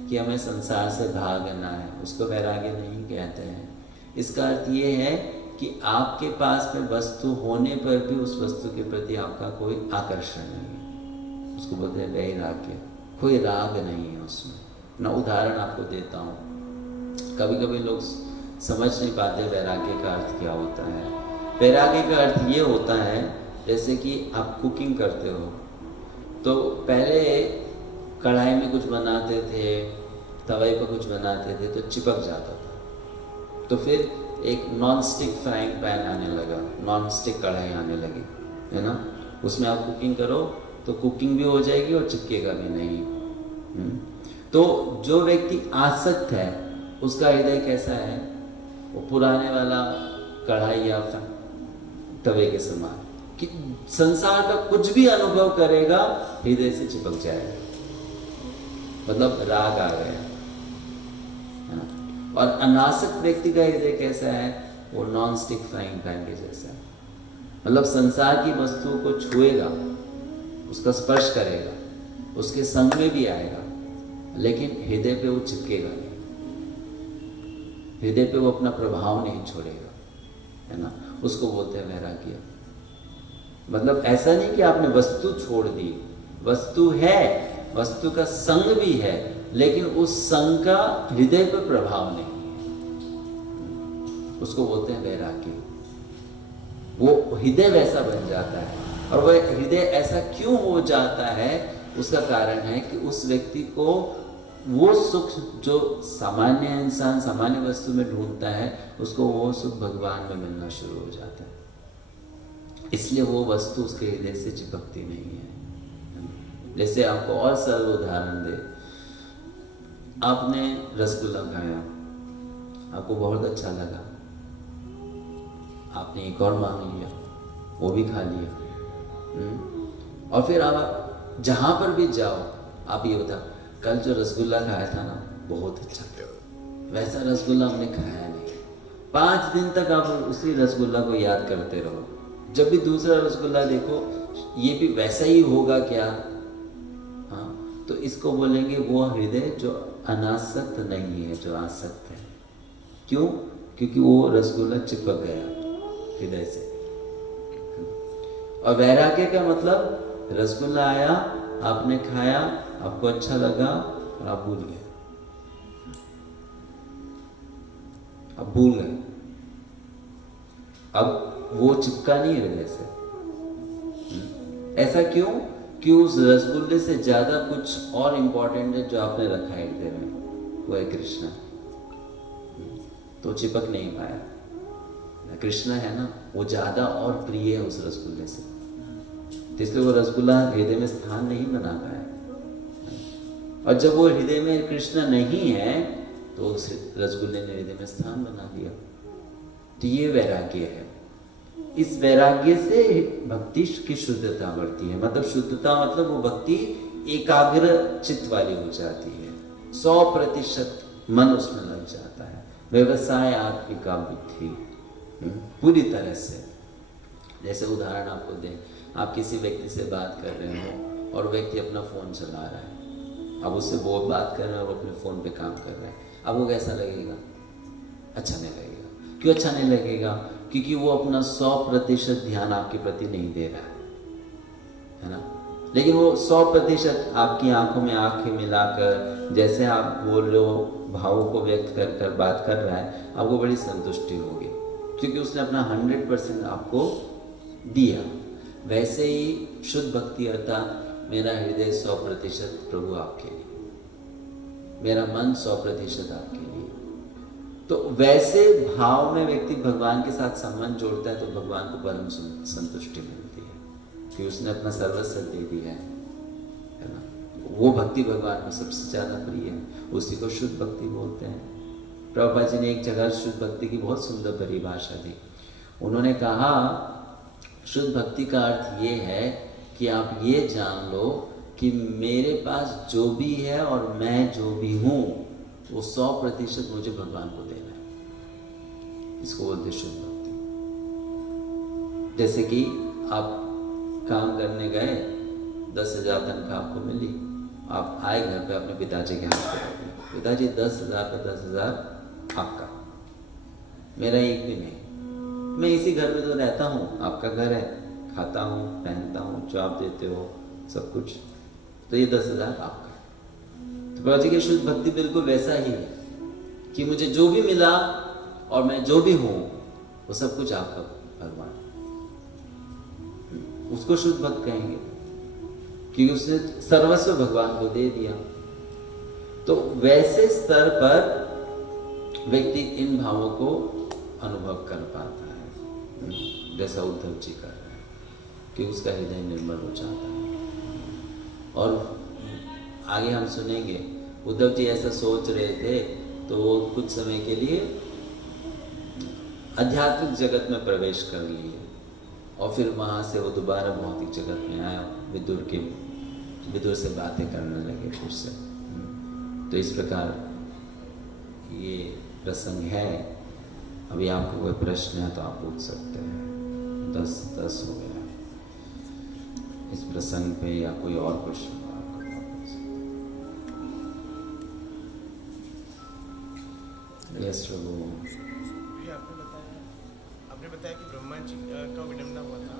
कि हमें संसार से भागना है, उसको वैराग्य नहीं कहते हैं। इसका अर्थ ये है कि आपके पास में वस्तु होने पर भी उस वस्तु के प्रति आपका कोई आकर्षण नहीं है, उसको बोलते हैं वैराग्य। कोई राग नहीं है उसमें ना। उदाहरण आपको देता हूँ, कभी कभी लोग समझ नहीं पाते वैराग्य का अर्थ क्या होता है। वैराग्य का अर्थ ये होता है, जैसे कि आप कुकिंग करते हो तो पहले कढ़ाई में कुछ बनाते थे, तवे पर कुछ बनाते थे तो चिपक जाता था, तो फिर एक नॉन स्टिक फ्राइंग पैन आने लगा, नॉन स्टिक कढ़ाई आने लगी, है ना। उसमें आप कुकिंग करो तो कुकिंग भी हो जाएगी और चिपकेगा भी नहीं। तो जो व्यक्ति आसक्त है उसका हृदय कैसा है, वो पुराने वाला कढ़ाई या तवे के समान, कि संसार का कुछ भी अनुभव करेगा हृदय से चिपक जाएगा, मतलब राग आ गया। और अनासक्त व्यक्ति का हृदय कैसा है, वो नॉन स्टिक फ्राइंग पैन के जैसा है, मतलब संसार की वस्तुओं को छुएगा, उसका स्पर्श करेगा, उसके संग में भी आएगा, लेकिन हृदय पे वो चिपकेगा नहीं, हृदय पे वो अपना प्रभाव नहीं छोड़ेगा, है ना। उसको बोलते हैं वैराग्य। मतलब ऐसा नहीं कि आपने वस्तु छोड़ दी, वस्तु है, वस्तु का संग भी है, लेकिन उस संग का हृदय पर प्रभाव नहीं है, उसको बोलते हैं वैराग्य। वो हृदय वैसा बन जाता है, और वह हृदय ऐसा क्यों हो जाता है, उसका कारण है कि उस व्यक्ति को वो सुख जो सामान्य इंसान सामान्य वस्तु में ढूंढता है, उसको वो सुख भगवान में मिलना शुरू हो जाता है, इसलिए वो वस्तु उसके हृदय से चिपकती नहीं है। जैसे आपको और सरल उदाहरण दे, आपने रसगुल्ला खाया, आपको बहुत अच्छा लगा, आपने एक और मांग लिया, वो भी खा लिया, और फिर आप जहाँ पर भी जाओ आप ये बता, कल जो रसगुल्ला खाया था ना बहुत अच्छा था, वैसा रसगुल्ला हमने खाया नहीं। 5 दिन तक आप उसी रसगुल्ला को याद करते रहो, जब भी दूसरा रसगुल्ला देखो ये भी वैसा ही होगा क्या? हाँ, तो इसको बोलेंगे वो हृदय जो अनासक्त नहीं है, जो आसक्त है। क्यों? क्योंकि वो रसगुल्ला चिपक गया हृदय से। और वैराग्य का मतलब रसगुल्ला आया, आपने खाया, आपको अच्छा लगा और आप भूल गए, अब भूल गए, अब वो चिपका नहीं हृदय से। ऐसा क्यों? कि उस रसगुल्ले से ज्यादा कुछ और इंपॉर्टेंट है जो आपने रखा है हृदय में, वो है कृष्णा। तो चिपक नहीं पाया। कृष्णा है ना, वो ज्यादा और प्रिय है उस रसगुल्ले से, तो इसलिए वो रसगुल्ला हृदय में स्थान नहीं बना पाया। और जब वो हृदय में कृष्णा नहीं है तो उस रसगुल्ले ने हृदय में स्थान बना लिया। तो ये वैराग्य है। इस वैराग्य से भक्ति की शुद्धता बढ़ती है। मतलब शुद्धता मतलब वो भक्ति एकाग्र चित्त वाली हो जाती है, 100% मन उसमें लग जाता है। व्यवसाय आत्मिका बुद्धि पूरी तरह से। जैसे उदाहरण आपको दें, आप किसी व्यक्ति से बात कर रहे हो और व्यक्ति अपना फोन चला रहा है, अब उससे वो बात कर रहे हैं और अपने फोन पे काम कर रहे हैं, अब वो कैसा लगेगा? अच्छा नहीं लगेगा। क्यों अच्छा नहीं लगेगा? क्योंकि वो अपना 100% ध्यान आपके प्रति नहीं दे रहा है ना। लेकिन वो 100% आपकी आंखों में आंखें मिलाकर, जैसे आप बोल रहे हो, भावों को व्यक्त कर कर बात कर रहा है, आपको बड़ी संतुष्टि होगी क्योंकि उसने अपना 100% आपको दिया। वैसे ही शुद्ध भक्ति अर्थात मेरा हृदय 100% प्रभु आपके लिए, मेरा मन 100% आपके लिए। तो वैसे भाव में व्यक्ति भगवान के साथ संबंध जोड़ता है तो भगवान को परम संतुष्टि मिलती है कि उसने अपना सर्वस्व दे दिया है ना। वो भक्ति भगवान को सबसे ज्यादा प्रिय है, उसी को शुद्ध भक्ति बोलते हैं। प्रभुपाद जी ने एक जगह शुद्ध भक्ति की बहुत सुंदर परिभाषा दी। उन्होंने कहा शुद्ध भक्ति का अर्थ ये है कि आप ये जान लो कि मेरे पास जो भी है और मैं जो भी हूँ वो 100% मुझे भगवान को देना है। इसको बोलते शुद्ध भक्ति। जैसे कि आप काम करने गए, 10,000 तनख्वाह आपको मिली, आप आए घर पे अपने पिताजी के हाथ पे रख दिए, पिताजी 10,000 का 10,000 आपका, मेरा एक भी नहीं, मैं इसी घर में तो रहता हूँ, आपका घर है, खाता हूँ, पहनता हूँ, जो आप देते हो सब कुछ, तो ये 10,000 आपका। तो प्रभु जी की शुद्ध भक्ति बिल्कुल वैसा ही है कि मुझे जो भी मिला और मैं जो भी हूँ वो सब कुछ आपका भगवान, उसको शुद्ध भक्त कहेंगे क्योंकि उसने सर्वस्व भगवान को दे दिया। तो वैसे स्तर पर व्यक्ति इन भावों को अनुभव कर पाता है, जैसा उद्धव जी कर रहे हैं कि उसका हृदय निर्मल हो जाता है। और आगे हम सुनेंगे उद्धव जी ऐसा सोच रहे थे तो वो कुछ समय के लिए आध्यात्मिक जगत में प्रवेश कर लिए और फिर वहाँ से वो दोबारा भौतिक जगत में आया, विदुर से बातें करने लगे फिर से। तो इस प्रकार ये प्रसंग है। अभी आपको कोई प्रश्न है तो आप पूछ सकते हैं। 10 हो गया इस प्रसंग पे, या कोई और प्रश्न आपको? यस प्रभु। आपने बताया कि ब्रह्मा जी का विडंबना हुआ था।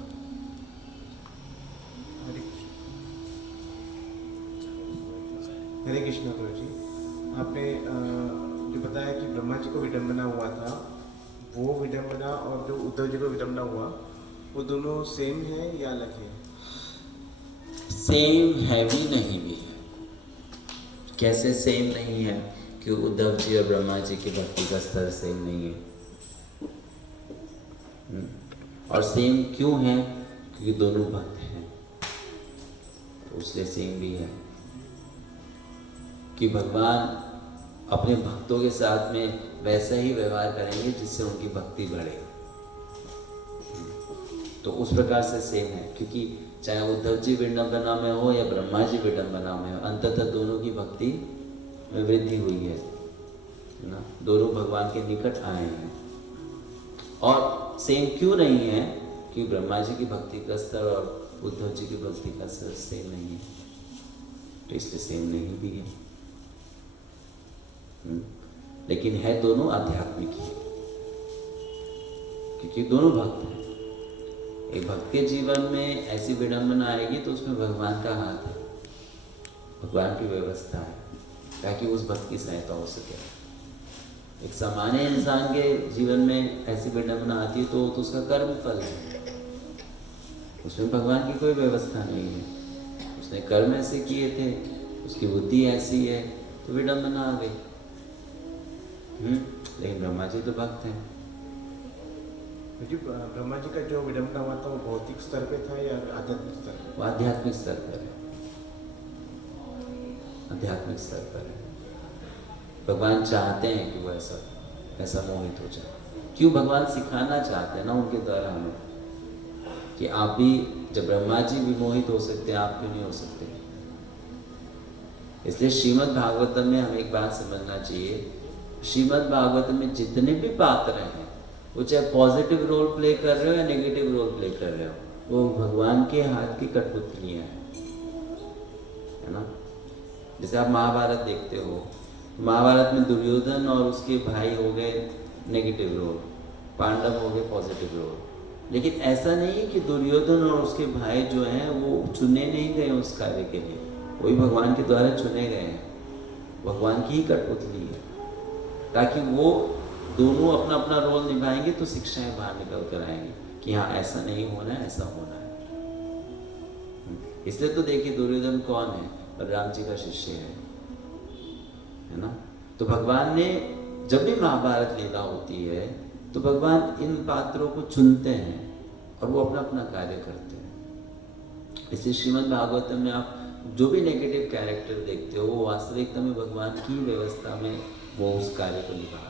हरे कृष्णा प्रभु जी, आपने जो बताया कि ब्रह्मा जी को विडंबना हुआ था, वो विडंबना और जो उद्धव जी को विडंबना हुआ वो दोनों सेम है या अलग है? सेम है भी नहीं भी है। कैसे सेम नहीं है? कि उद्धव जी और ब्रह्मा जी की भक्ति का स्तर सेम नहीं है। और सेम क्यों है? क्योंकि दोनों भक्त हैं, तो इसलिए सेम भी है कि भगवान अपने भक्तों के साथ में वैसा ही व्यवहार करेंगे जिससे उनकी भक्ति बढ़े। तो उस प्रकार से सेम है, क्योंकि चाहे उद्धव जी विडंबना में हो या ब्रह्मा जी विडंबना में हो, अंततः दोनों की भक्ति में वृद्धि हुई है ना। दोनों भगवान के निकट आए हैं। और सेम क्यों नहीं है? क्योंकि ब्रह्मा जी की भक्ति का स्तर और उद्धव जी की भक्ति का स्तर सेम नहीं है, तो इसलिए सेम नहीं भी है। लेकिन है दोनों आध्यात्मिक ही, क्योंकि दोनों भक्त हैं। एक भक्त के जीवन में ऐसी विडंबना आएगी तो उसमें भगवान का हाथ है, भगवान की व्यवस्था है ताकि उस भक्त की सहायता हो सके। एक सामान्य इंसान के जीवन में ऐसी विडंबना आती है तो उसका कर्म फल है, उसमें भगवान की कोई व्यवस्था नहीं है। उसने कर्म ऐसे किए थे, उसकी बुद्धि ऐसी है तो विडंबना आ गई। लेकिन ब्रह्मा जी तो भक्त हैं। जी ब्रह्मा जी का जो विडंबना हुआ था वो भौतिक स्तर पे था या आध्यात्मिक स्तर पे? वो आध्यात्मिक स्तर पर है, आध्यात्मिक स्तर पर है। भगवान चाहते हैं कि वो ऐसा मोहित हो जाए। क्यों? भगवान सिखाना चाहते हैं ना उनके द्वारा हमें कि आप भी, जब ब्रह्मा जी विमोहित हो सकते हैं, आप क्यों नहीं हो सकते। इसलिए श्रीमद् भागवतम में हमें एक बात समझना चाहिए, श्रीमद् भागवतम में जितने भी पात्र हैं वो चाहे पॉजिटिव रोल प्ले कर रहे हो या नेगेटिव रोल प्ले कर रहे हो, वो भगवान के हाथ की कठपुतलियां हैं, है ना। जैसे आप महाभारत देखते हो, महाभारत में दुर्योधन और उसके भाई हो गए नेगेटिव रोल, पांडव हो गए पॉजिटिव रोल। लेकिन ऐसा नहीं है कि दुर्योधन और उसके भाई जो हैं वो चुने नहीं गए उस कार्य के लिए, वही भगवान के द्वारा चुने गए हैं, भगवान की ही कठपुतली है, ताकि वो दोनों अपना अपना रोल निभाएंगे तो शिक्षाएं बाहर निकल कर आएंगी कि हाँ ऐसा नहीं होना है, ऐसा होना है। इसलिए तो देखिए दुर्योधन कौन है? राम जी का शिष्य है ना। तो भगवान ने जब भी महाभारत लीला होती है तो भगवान इन पात्रों को चुनते हैं और वो अपना अपना कार्य करते हैं। इसलिए श्रीमद् भागवतम में आप जो भी नेगेटिव कैरेक्टर देखते हो वो वास्तविकता में भगवान की व्यवस्था में वो उस कार्य को निभा रहा है,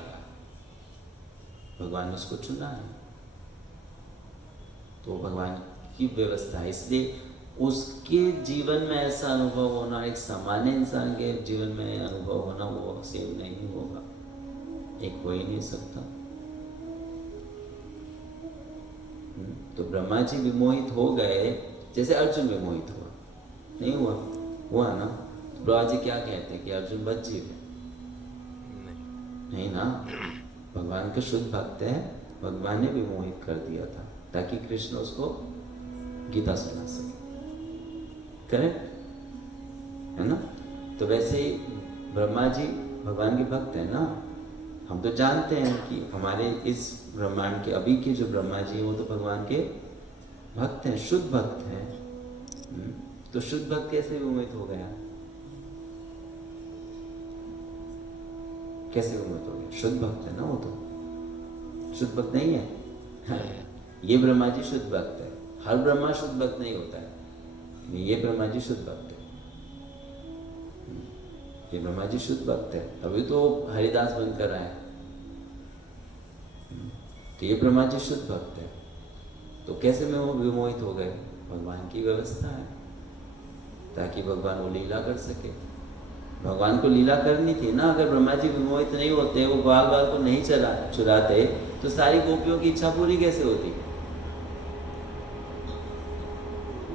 भगवान ने उसको चुना है, तो भगवान की व्यवस्था है। इसलिए उसके जीवन में ऐसा अनुभव होना, एक सामान्य इंसान के जीवन में अनुभव होना, वो सेम नहीं होगा, एक हो ही नहीं सकता। तो ब्रह्मा जी विमोहित हो गए, जैसे अर्जुन विमोहित हुआ, नहीं हुआ? हुआ ना। तो ब्रह्मा जी क्या कहते हैं कि अर्जुन बच जीव है? नहीं ना, भगवान के शुद्ध भक्त है, भगवान ने विमोहित कर दिया था ताकि कृष्ण उसको गीता सुना सके। करेक्ट है ना। तो वैसे ही ब्रह्मा जी भगवान के भक्त है ना। हम तो जानते हैं कि हमारे इस ब्रह्मांड के अभी के जो ब्रह्मा जी वो तो भगवान के भक्त हैं, शुद्ध भक्त हैं। तो शुद्ध भक्त कैसे विमोहित हो गया? कैसे विमोहित हो गया? शुद्ध भक्त है ना, वो तो शुद्ध भक्त नहीं है। ये ब्रह्मा जी शुद्ध भक्त है, हर ब्रह्मा शुद्ध भक्त नहीं होता है, ये ब्रह्मा जी शुद्ध भक्त है, ये ब्रह्मा जी शुद्ध भक्त है, अभी तो हरिदास बनकर आए, तो ये ब्रह्मा जी शुद्ध भक्त है। तो कैसे में वो विमोहित हो गए? भगवान की व्यवस्था है ताकि भगवान वो लीला कर सके। भगवान को लीला करनी थी ना। अगर ब्रह्मा जी विमोहित नहीं होते, वो बाल को नहीं चुराते तो सारी गोपियों की इच्छा पूरी कैसे होती?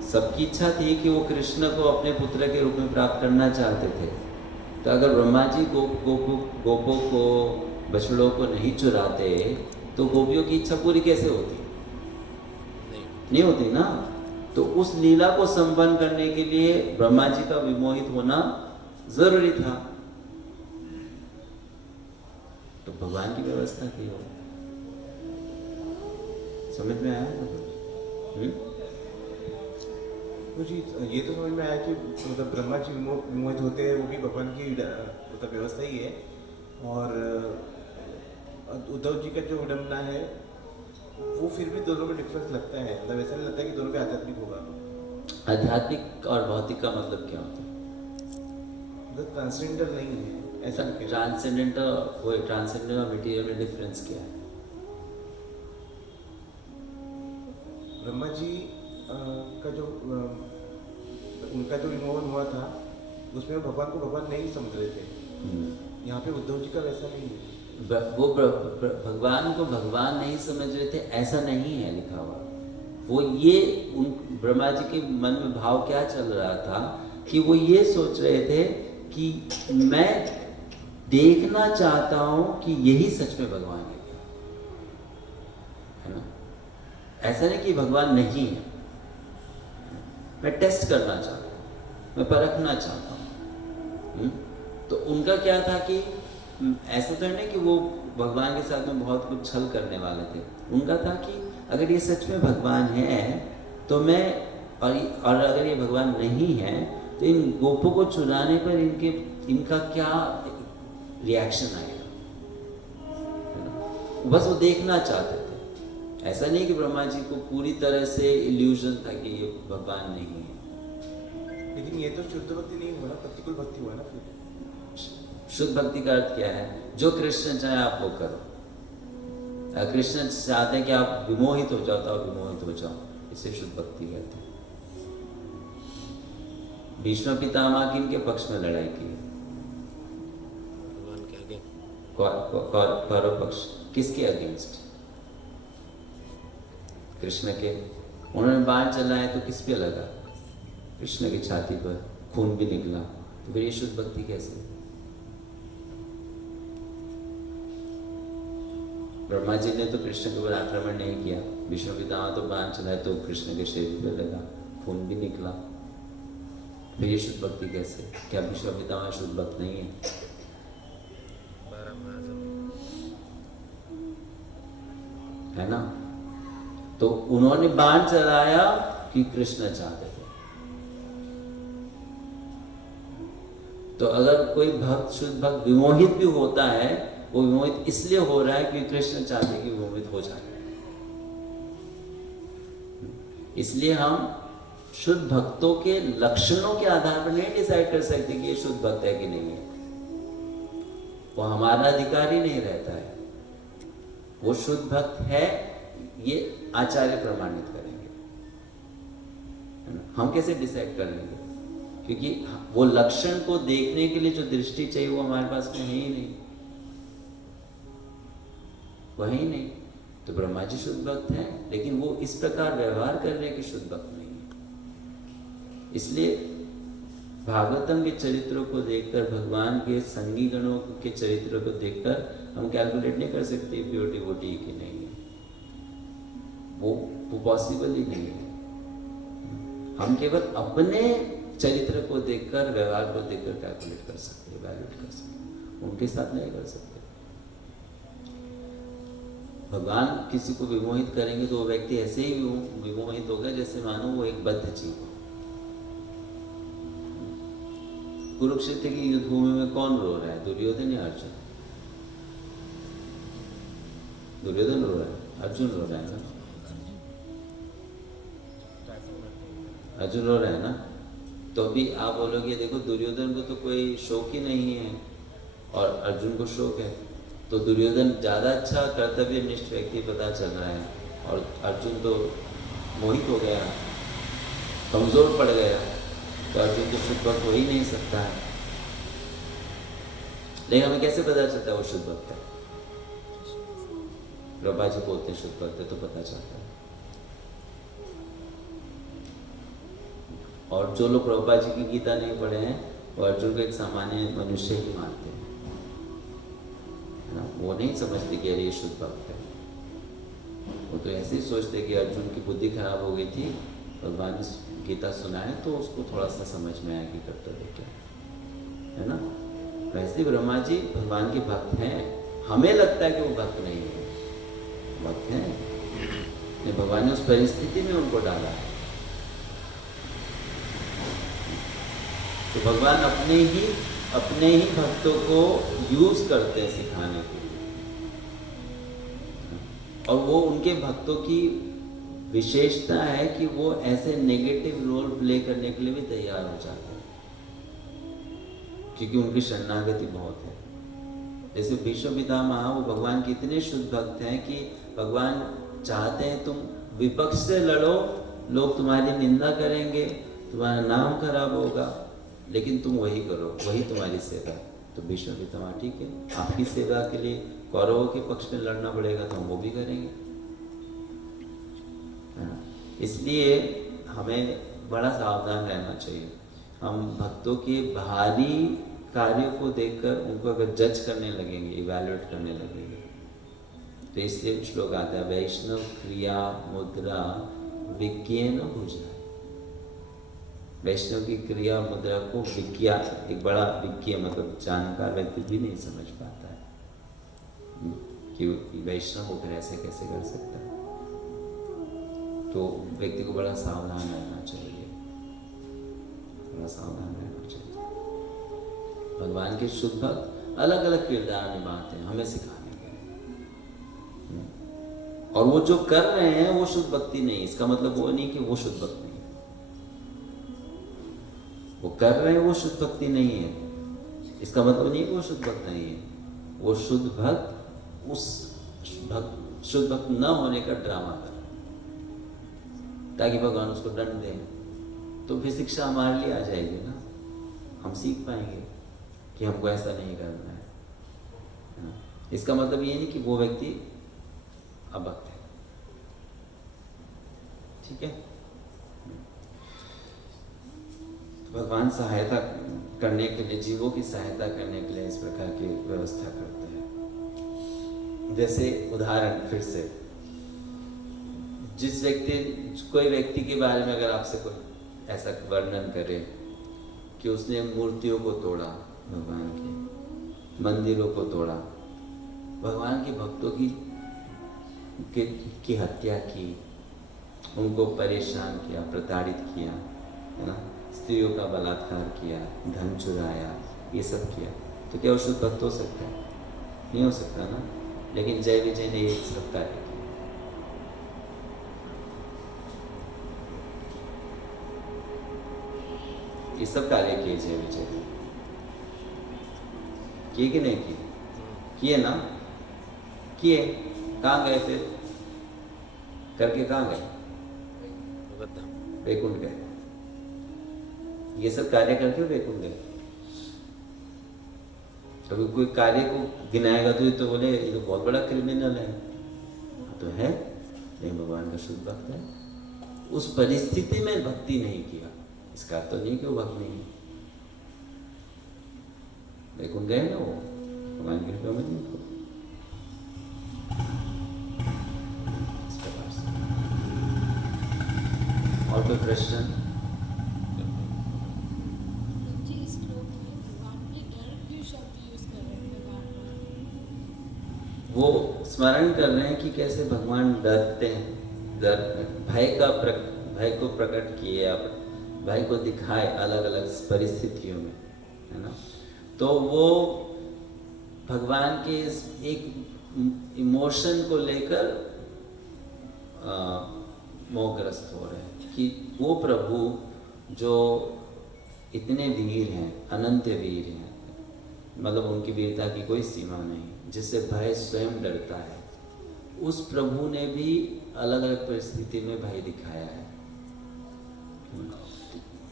सबकी इच्छा थी कि वो कृष्ण को अपने पुत्र के रूप में प्राप्त करना चाहते थे। तो अगर ब्रह्मा जी गोपों को, बछड़ों को नहीं चुराते तो गोपियों की इच्छा पूरी कैसे होती? नहीं होती ना। तो उस लीला को संपन्न करने के लिए ब्रह्मा जी का विमोहित होना जरूरी था। तो भगवान की व्यवस्था थी वो। समझ में आया ना? जी ये तो समझ में आया कि मतलब ब्रह्मा जी विमोहित होते हैं, वो भी भगवान की मतलब व्यवस्था ही है। और उद्धव जी का जो विडंबना है वो फिर भी दोनों में डिफरेंस लगता है। मतलब ऐसा नहीं लगता कि दोनों में आध्यात्मिक होगा। आध्यात्मिक और भौतिक का मतलब क्या होता है? मतलब ट्रांसेंडेंटल नहीं है ऐसा। ट्रांसेंडेंटल और मटेरियल में डिफरेंस क्या है? ब्रह्मा जी का जो उनका जो विमोहन हुआ था उसमें भगवान को भगवान नहीं समझ रहे थे। यहाँ पे उद्धव जी का वैसा नहीं है। वो भगवान को भगवान नहीं समझ रहे थे ऐसा नहीं है लिखा हुआ। वो ये ब्रह्मा जी के मन में भाव क्या चल रहा था कि वो ये सोच रहे थे कि मैं देखना चाहता हूं कि यही सच में भगवान है ना। ऐसा नहीं कि भगवान नहीं है, मैं टेस्ट करना चाहता हूँ, मैं परखना चाहता हूँ। तो उनका क्या था कि ऐसा तो नहीं कि वो भगवान के साथ में बहुत कुछ छल करने वाले थे। उनका था कि अगर ये सच में भगवान है तो मैं, और अगर ये भगवान नहीं है तो इन गोपों को चुराने पर इनका क्या रिएक्शन आएगा, बस वो देखना चाहते थे। ऐसा नहीं कि ब्रह्मा जी को पूरी तरह से इल्यूजन था कि ये भगवान नहीं है। लेकिन ये तो शुद्ध भक्ति नहीं हुआ ना, प्रतिकूल भक्ति हुआ ना फिर। शुद्ध भक्ति का अर्थ क्या है? जो कृष्ण चाहे आप वो करो। अगर कृष्ण चाहते हैं कि आप विमोहित हो जाओ तो आप विमोहित हो जाओ, इसे शुद्ध भक्ति कहते हैं। भीष्म पितामह किनके पक्ष में लड़ाई की? भगवान के आगे कौरव पक्ष। किसके अगेंस्ट? कृष्ण के। उन्होंने बाण चलाया तो किस पे लगा? कृष्ण की छाती पर, खून भी निकला। तो फिर ये शुद्ध भक्ति कैसे? ब्रह्मा जी ने तो कृष्ण के ऊपर आक्रमण नहीं किया, भीष्म पितामह तो बाण चलाए तो कृष्ण के शरीर पर लगा, खून भी निकला। फिर ये शुद्ध भक्ति कैसे? क्या भीष्म पितामह शुद्ध भक्त नहीं है? है ना? तो उन्होंने बाण चलाया कि कृष्ण चाहते थे। तो अगर कोई भक्त, शुद्ध भक्त विमोहित भी होता है, वो विमोहित इसलिए हो रहा है क्योंकि कृष्ण चाहते कि विमोहित हो जाए। इसलिए हम शुद्ध भक्तों के लक्षणों के आधार पर नहीं डिसाइड कर सकते कि ये शुद्ध भक्त है कि नहीं है। वो हमारा अधिकार ही नहीं रहता है। वो शुद्ध भक्त है ये आचार्य प्रमाणित करेंगे, हम कैसे डिसाइड कर लेंगे? क्योंकि वो लक्षण को देखने के लिए जो दृष्टि चाहिए वो हमारे पास में है ही नहीं, वही नहीं। तो ब्रह्मा जी शुद्ध भक्त हैं, लेकिन वो इस प्रकार व्यवहार कर रहे हैं कि शुद्ध भक्त नहीं है। इसलिए भागवतम के चरित्रों को देखकर, भगवान के संगी गणों के चरित्रों को देखकर हम कैलकुलेट नहीं कर सकते प्योर डिवोटी कि नहीं है। वो पॉसिबल ही नहीं है। हम केवल अपने चरित्र को देखकर, व्यवहार को देखकर कैलकुलेट कर सकते हैं, वैल्यूएट कर सकते हैं, उनके साथ नहीं कर सकते। भगवान किसी को विमोहित करेंगे तो वो व्यक्ति ऐसे ही विमोहित होगा जैसे मानो वो एक बद्ध जीव हो। कुरुक्षेत्र की युद्ध भूमि में कौन रो रहा है? दुर्योधन या अर्जुन? दुर्योधन रो रहा है, अर्जुन रो रहा है ना? अर्जुन रो रहा है ना? तो अभी आप बोलोगे देखो दुर्योधन को तो कोई शौक ही नहीं है और अर्जुन को शौक है, तो दुर्योधन ज़्यादा अच्छा कर्तव्यनिष्ठ व्यक्ति पता चल रहा है और अर्जुन तो मोहित हो गया, कमज़ोर पड़ गया। तो अर्जुन तो शुद्ध भक्त हो ही नहीं सकता है। लेकिन हमें कैसे पता चलता है वो शुद्ध भक्त है? प्रभा जी बोलते हैं शुद्ध भक्त है तो पता चलता है। और जो लोग प्रभुपाद जी की गीता नहीं पढ़े हैं वो अर्जुन को एक सामान्य मनुष्य ही मानते हैं, है ना? वो नहीं समझते कि अरे ये शुद्ध भक्त है। वो तो ऐसे ही सोचते कि अर्जुन की बुद्धि खराब हो गई थी, भगवान ने गीता सुनाए तो उसको थोड़ा सा समझ में आया कि कर्तव्य क्या है ना? वैसे ब्रह्मा जी भगवान के भक्त हैं, हमें लगता है कि वो भक्त नहीं है, भक्त हैं। भगवान ने उस परिस्थिति में उनको डाला है। तो भगवान अपने ही भक्तों को यूज करते हैं सिखाने के लिए, और वो उनके भक्तों की विशेषता है कि वो ऐसे नेगेटिव रोल प्ले करने के लिए भी तैयार हो जाते हैं क्योंकि उनकी शरणागति बहुत है। जैसे भीष्म पितामह, वो भगवान के इतने शुद्ध भक्त हैं कि भगवान चाहते हैं तुम विपक्ष से लड़ो, लोग तुम्हारी निंदा करेंगे, तुम्हारा नाम खराब होगा, लेकिन तुम वही करो, वही तुम्हारी सेवा। तो भीष्म पितामह ठीक है, आपकी सेवा के लिए कौरवों के पक्ष में लड़ना पड़ेगा तो हम वो भी करेंगे। इसलिए हमें बड़ा सावधान रहना चाहिए। हम भक्तों के बाहरी कार्यों को देखकर उनको अगर जज करने लगेंगे, इवैल्यूएट करने लगेंगे, तो इसलिए श्लोक आता है वैष्णव क्रिया मुद्रा विज्ञेन भुजा। वैष्णव की क्रिया मुद्रा को विज्ञा, एक बड़ा विज्ञ मतलब जानकार व्यक्ति भी नहीं समझ पाता है कि वैष्णव होकर ऐसे कैसे कर सकता है। तो व्यक्ति को बड़ा सावधान रहना चाहिए, बड़ा सावधान रहना चाहिए। भगवान के शुद्ध भक्त अलग अलग किरदार निभाते हैं हमें सिखाने के लिए, और वो जो कर रहे हैं वो शुद्ध भक्ति नहीं। इसका मतलब वो नहीं कि वो शुद्ध भक्ति नहीं, वो कर रहे हैं वो शुद्ध भक्ति नहीं है। इसका मतलब नहीं कि वो शुद्ध भक्त नहीं है। वो शुद्ध भक्त उस शुद्ध भक्त न होने का ड्रामा कर रहे हैं ताकि भगवान उसको दंड दें। तो फिर शिक्षा हमारे लिए आ जाएगी ना, हम सीख पाएंगे कि हमको ऐसा नहीं करना है। इसका मतलब ये नहीं कि वो व्यक्ति अभक्त है। ठीक है, भगवान सहायता करने के लिए, जीवों की सहायता करने के लिए इस प्रकार की व्यवस्था करते हैं। जैसे उदाहरण फिर से, जिस व्यक्ति, कोई व्यक्ति के बारे में अगर आपसे कोई ऐसा वर्णन करे कि उसने मूर्तियों को तोड़ा, भगवान के मंदिरों को तोड़ा, भगवान के भक्तों की हत्या की, उनको परेशान किया, प्रताड़ित किया, है ना, स्त्रियों का बलात्कार किया, धन चुराया, ये सब किया, तो क्या वो शुद्ध भक्त हो सकता है? नहीं हो सकता ना। लेकिन जय विजय ने ये सब कार्य किया। ये सब कार्य किए जय विजय ने, किए कि नहीं किए? किए ना, किए। कहाँ गए फिर? करके कहाँ गए? वैकुंठ गए। ये सब कार्य करके वैकुंठ गए। कभी कोई कार्य को गिनाएगा तो बोले ये तो बहुत बड़ा क्रिमिनल है। तो है, लेकिन भगवान का शुद्ध भक्त है। उस परिस्थिति में भक्ति नहीं किया, इसका अर्थ तो नहीं कि वो भक्त नहीं है। वैकुंठ गए ना वो, भगवान की कृपा में नहीं। इस प्रकार से। और कोई प्रश्न? वो स्मरण कर रहे हैं कि कैसे भगवान डरते हैं, भय को प्रकट किए, भय को दिखाए अलग अलग परिस्थितियों में, है ना। तो वो भगवान के एक इमोशन को लेकर मोहग्रस्त हो रहे हैं कि वो प्रभु जो इतने वीर हैं, अनंत वीर हैं, मतलब उनकी वीरता की कोई सीमा नहीं, जिससे भय स्वयं डरता है, उस प्रभु ने भी अलग अलग परिस्थिति में भय दिखाया है।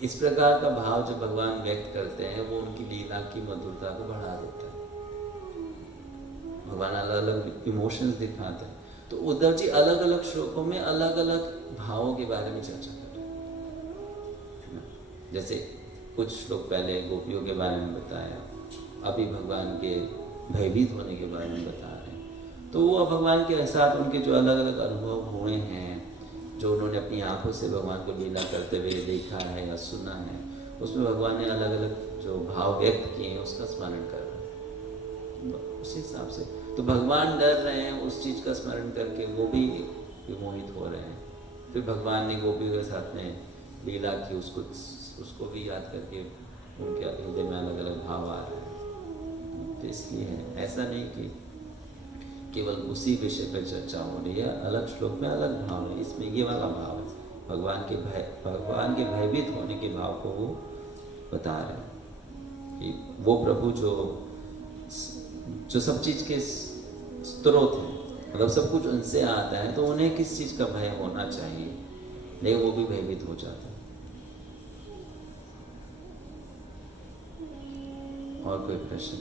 इस प्रकार का भाव जो भगवान व्यक्त करते हैं वो उनकी लीला की मधुरता को बढ़ा देता है। भगवान अलग अलग इमोशंस दिखाते हैं। तो उद्धव जी अलग अलग श्लोकों में अलग अलग भावों के बारे में चर्चा कर रहे हैं। जैसे कुछ श्लोक पहले गोपियों के बारे में बताया, अभी भगवान के भयभीत होने के बारे में बता रहे हैं। तो वो भगवान के साथ उनके जो अलग अलग अनुभव हुए हैं, जो उन्होंने अपनी आंखों से भगवान को लीला करते हुए देखा है या सुना है, उसमें भगवान ने अलग अलग जो भाव व्यक्त किए हैं उसका स्मरण कर रहे हैं। उस हिसाब से तो भगवान डर रहे हैं, उस चीज़ का स्मरण करके वो भी विमोहित हो रहे हैं। फिर भगवान ने गोपियों के साथ में लीला की, उसको भी याद करके उनके हृदय में अलग अलग भाव आ रहे हैं। तो इसलिए है, ऐसा नहीं कि केवल उसी विषय पर चर्चा हो रही है, अलग श्लोक में अलग भाव है। इसमें ये वाला भाव है, भगवान के भयभीत होने के भाव को वो बता रहे हैं कि वो प्रभु जो सब चीज़ के स्रोत हैं, मतलब सब कुछ उनसे आता है, तो उन्हें किस चीज़ का भय होना चाहिए, नहीं वो भी भयभीत हो जाता है। और कोई प्रश्न?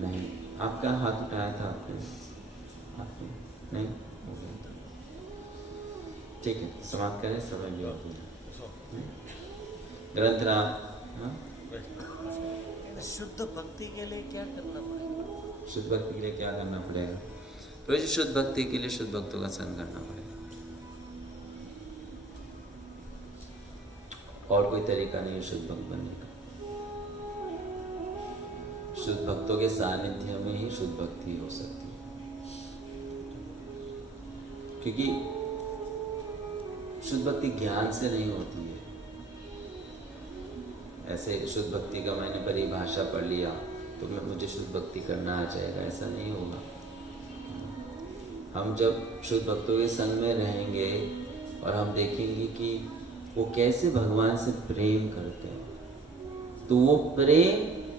नहीं, आपका हाथ उठाया था आपने नहीं? ठीक है, समाप्त करें, समय भी और ग्रंथ राम। शुद्ध भक्ति के लिए क्या करना पड़ेगा? शुद्ध भक्ति के लिए क्या करना पड़ेगा? तो जी शुद्ध भक्ति के लिए शुद्ध भक्तों का संग करना पड़ेगा। और कोई तरीका नहीं है शुद्ध भक्त बनने का। शुद्ध भक्तों के सानिध्य में ही शुद्ध भक्ति हो सकती है, क्योंकि शुद्ध भक्ति ज्ञान से नहीं होती है। ऐसे शुद्ध भक्ति का मैंने परिभाषा पढ़ लिया तो मुझे शुद्ध भक्ति करना आ जाएगा, ऐसा नहीं होगा। हम जब शुद्ध भक्तों के संग में रहेंगे और हम देखेंगे कि वो कैसे भगवान से प्रेम करते हैं, तो वो प्रेम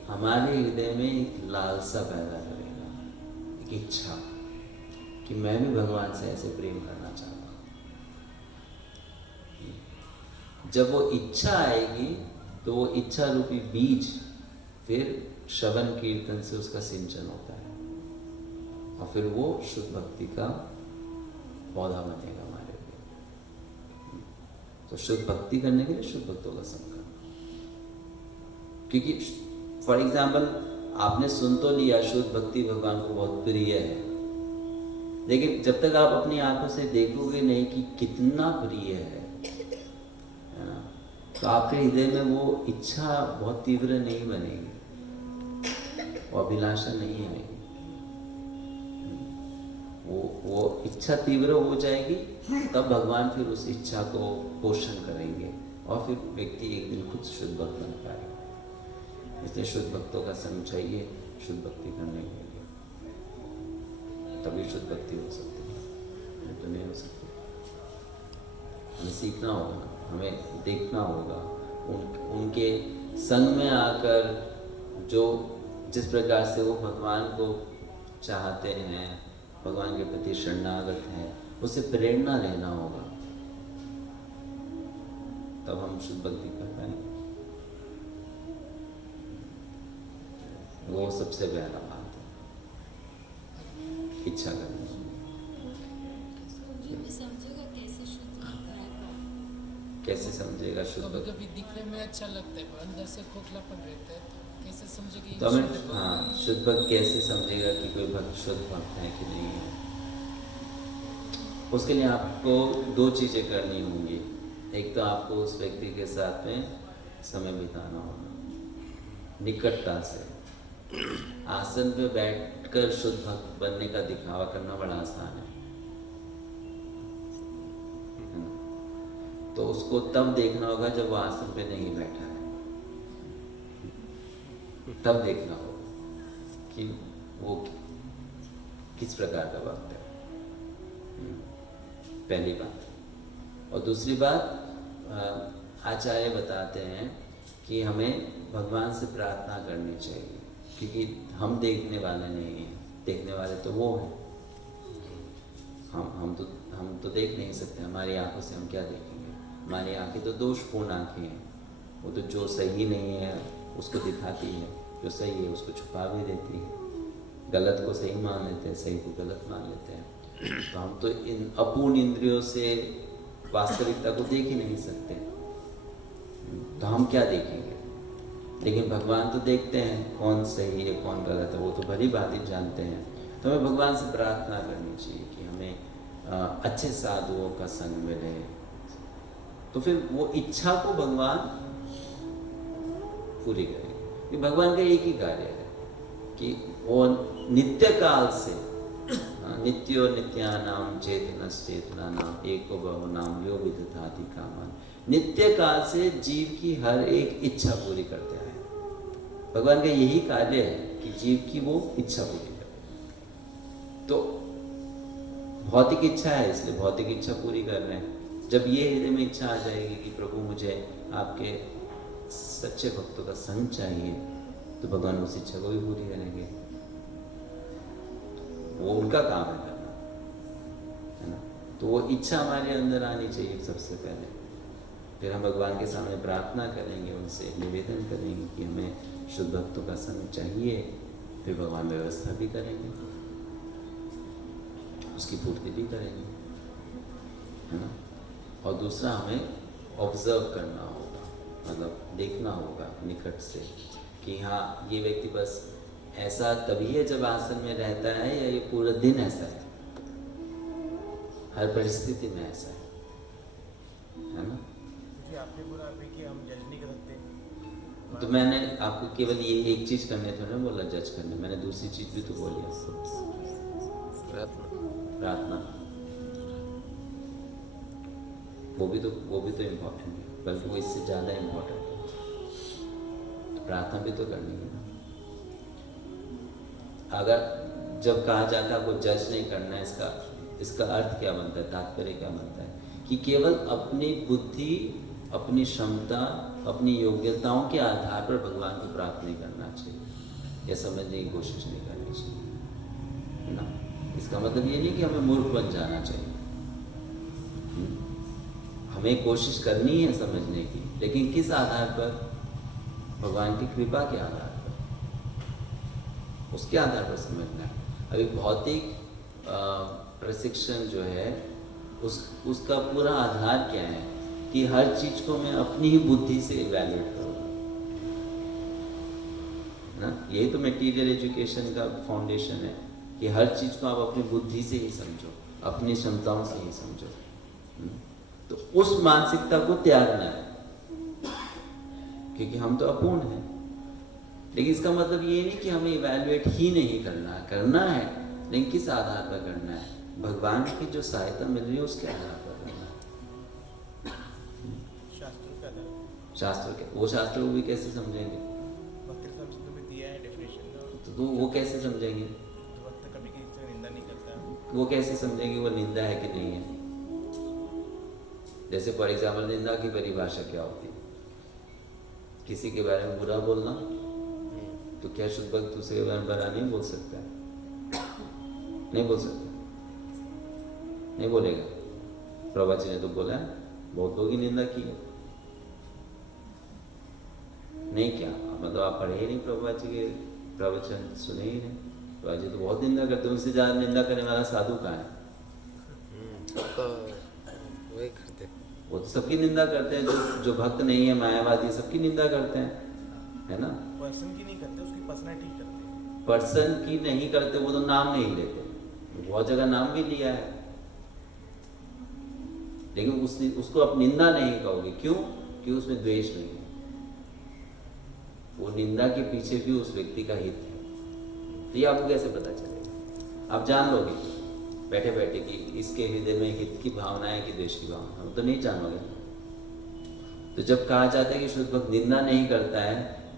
हमारे हृदय में एक लालसा पैदा करेगा, एक इच्छा कि मैं भी भगवान से ऐसे प्रेम करना चाहता हूँ। जब वो इच्छा आएगी तो वो इच्छा रूपी बीज फिर श्रवण कीर्तन से उसका सिंचन होता है और फिर वो शुद्ध भक्ति का पौधा बनेगा हमारे लिए। तो शुद्ध भक्ति करने के लिए शुद्ध भक्तों का संग करना, क्योंकि फॉर एग्जाम्पल आपने सुन तो लिया शुद्ध भक्ति भगवान को बहुत प्रिय है, लेकिन जब तक आप अपनी आंखों से देखोगे नहीं कि कितना प्रिय है ना, तो आपके हृदय में वो इच्छा बहुत तीव्र नहीं बनेगी और अभिलाषा नहीं आएगी। वो इच्छा तीव्र हो जाएगी, तब भगवान फिर उस इच्छा को पोषण करेंगे और फिर व्यक्ति एक दिन खुद शुद्ध भक्त बन पाएगा। इसलिए शुद्ध भक्तों का संग चाहिए शुद्ध भक्ति करने के लिए, तभी शुद्ध भक्ति हो सकती है, नहीं तो नहीं हो सकती। हमें सीखना होगा, हमें देखना होगा, उनके संग में आकर जो जिस प्रकार से वो भगवान को चाहते हैं, भगवान के प्रति शरणागत हैं, उससे प्रेरणा लेना होगा, तब हम शुद्ध भक्ति कर पाएंगे। वो सबसे पहला बात है, इच्छा करनी। समझेगा कैसे शुद्ध भक्त है कौन? कैसे समझेगा शुद्ध कभी भक्त? कभी दिखने में अच्छा लगता है पर अंदर से खोखलापन रहता है, तो कैसे समझेगा? तो हमें हाँ, शुद्ध भक्त कैसे समझेगा कि कोई भक्त शुद्ध भक्त है कि नहीं है? उसके लिए आपको दो चीज़ें करनी होंगी। एक तो आपको उस व्यक्ति के साथ में समय बिताना होगा, निकटता से। आसन पे बैठकर शुद्ध भक्त बनने का दिखावा करना बड़ा आसान है ना? तो उसको तब देखना होगा जब वो आसन पे नहीं बैठा है, तब देखना होगा कि वो किस प्रकार का भक्त है, पहली बात। और दूसरी बात, आचार्य बताते हैं कि हमें भगवान से प्रार्थना करनी चाहिए, क्योंकि हम देखने वाले नहीं हैं, देखने वाले तो वो हैं। हम तो देख नहीं सकते, हमारी आंखों से हम क्या देखेंगे? हमारी आंखें तो दोषपूर्ण आंखें हैं, वो तो जो सही नहीं है उसको दिखाती है, जो सही है उसको छुपा भी देती है, गलत को सही मान लेते हैं, सही को गलत मान लेते हैं। तो हम तो इन अपूर्ण इंद्रियों से वास्तविकता को देख ही नहीं सकते, तो हम क्या देखेंगे? लेकिन भगवान तो देखते हैं कौन सही है कौन गलत है, वो तो भली भांति जानते हैं। तो हमें भगवान से प्रार्थना करनी चाहिए कि हमें अच्छे साधुओं का संग मिले, तो फिर वो इच्छा को भगवान पूरी करेंगे। कि भगवान का एक ही कार्य है कि वो नित्य काल से नित्यो नित्यानाम चेतनश्चेतनानाम एको बहुनाम यो विदधाति कामान, नित्य काल से जीव की हर एक इच्छा पूरी करते हैं। भगवान का यही कार्य है कि जीव की वो इच्छा पूरी करे। तो भौतिक इच्छा है, इसलिए भौतिक इच्छा पूरी कर रहे हैं। जब ये हृदय में इच्छा आ जाएगी कि प्रभु मुझे आपके सच्चे भक्तों का संग चाहिए, तो भगवान उस इच्छा को भी पूरी करेंगे। वो उनका काम है करना, है ना? तो वो इच्छा हमारे अंदर आनी चाहिए सबसे पहले। फिर हम भगवान के सामने प्रार्थना करेंगे, उनसे निवेदन करेंगे कि हमें शुद्ध भक्तों का संग चाहिए। फिर भगवान व्यवस्था भी करेंगे, उसकी पूर्ति भी करेंगे, है ना? और दूसरा हमें ऑब्जर्व करना होगा, मतलब देखना होगा निकट से कि हाँ ये व्यक्ति बस ऐसा तभी है जब आसन में रहता है, या ये पूरा दिन ऐसा है, हर परिस्थिति में ऐसा है ना? क्योंकि आपने बोला अभी कि हम जज नहीं कर सकते, तो मैंने आपको केवल ये एक चीज करने थोड़ा ना बोला, जज करने, मैंने दूसरी चीज भी तो बोली आपको, प्रार्थना। वो भी तो इम्पोर्टेंट है, बल्कि वो इससे ज्यादा इम्पोर्टेंट है। तो प्रार्थना भी तो करनी है ना। अगर जब कहा जाता है आपको जज नहीं करना है, इसका अर्थ क्या बनता है, तात्पर्य क्या बनता है? कि केवल अपनी बुद्धि, अपनी क्षमता, अपनी योग्यताओं के आधार पर भगवान को प्राप्त नहीं करना चाहिए, या समझने की कोशिश नहीं करनी चाहिए ना। इसका मतलब ये नहीं कि हमें मूर्ख बन जाना चाहिए। हमें कोशिश करनी है समझने की, लेकिन किस आधार पर? भगवान की कृपा के आधार पर, उसके आधार पर समझना है। अभी भौतिक प्रशिक्षण जो है उसका पूरा आधार क्या है? कि हर चीज को मैं अपनी ही बुद्धि से इवैल्यूएट करूँगा ना। यही तो मटेरियल एजुकेशन का फाउंडेशन है, कि हर चीज को आप अपनी बुद्धि से ही समझो, अपनी क्षमताओं से ही समझो। तो उस मानसिकता को त्यागना है, क्योंकि हम तो अपूर्ण हैं। लेकिन इसका मतलब ये नहीं कि हमें इवैल्यूएट ही नहीं करना है, लेकिन किस आधार पर करना है? भगवान की जो सहायता मिल रही है उसके आधार पर करना है। शास्त्र के वो शास्त्र को भी कैसे समझेंगे? दिया है डेफिनेशन, तो वो कैसे समझेंगे? वक्त कभी किसी से निंदा नहीं करता। वो कैसे समझेंगे वो निंदा है कि नहीं है? जैसे फॉर एग्जाम्पल निंदा की परिभाषा क्या होती है? किसी के बारे में बुरा बोलना। तो क्या शुद्ध भक्त दूसरे के बारे में बुरा नहीं बोल सकता है? नहीं बोल सकता, नहीं बोलेगा। प्रभुपाद जी ने तो बोला है, बहुत लोगों की निंदा की है। नहीं क्या मतलब आप पढ़े ही नहीं, प्रभुपाद जी के प्रवचन सुने ही नहीं। प्रभुपाद जी तो बहुत निंदा करते हैं, उनसे ज्यादा निंदा करने वाला साधु कहाँ है? तो वही करते, वो तो सबकी निंदा करते हैं, जो भक्त नहीं है, मायावादी, सबकी निंदा करते हैं, है ना। पर्सन की नहीं करते, उसकी पर्सनैलिटी करते हैं। पर्सन की नहीं करते, वो तो नाम नहीं लेते। बहुत जगह नाम भी लिया है, लेकिन उसको आप निंदा नहीं कहोगे। क्यों? कि उसमें द्वेष नहीं है। वो निंदा के पीछे भी उस व्यक्ति का हित है। तो ये आपको कैसे पता चलेगा? आप जान लोगे बैठे बैठे कि इसके हृदय में हित की भावना है कि द्वेष की भावना, हम तो नहीं जानोगे। तो जब कहा जाता है कि शुद्ध भक्त निंदा नहीं करता है,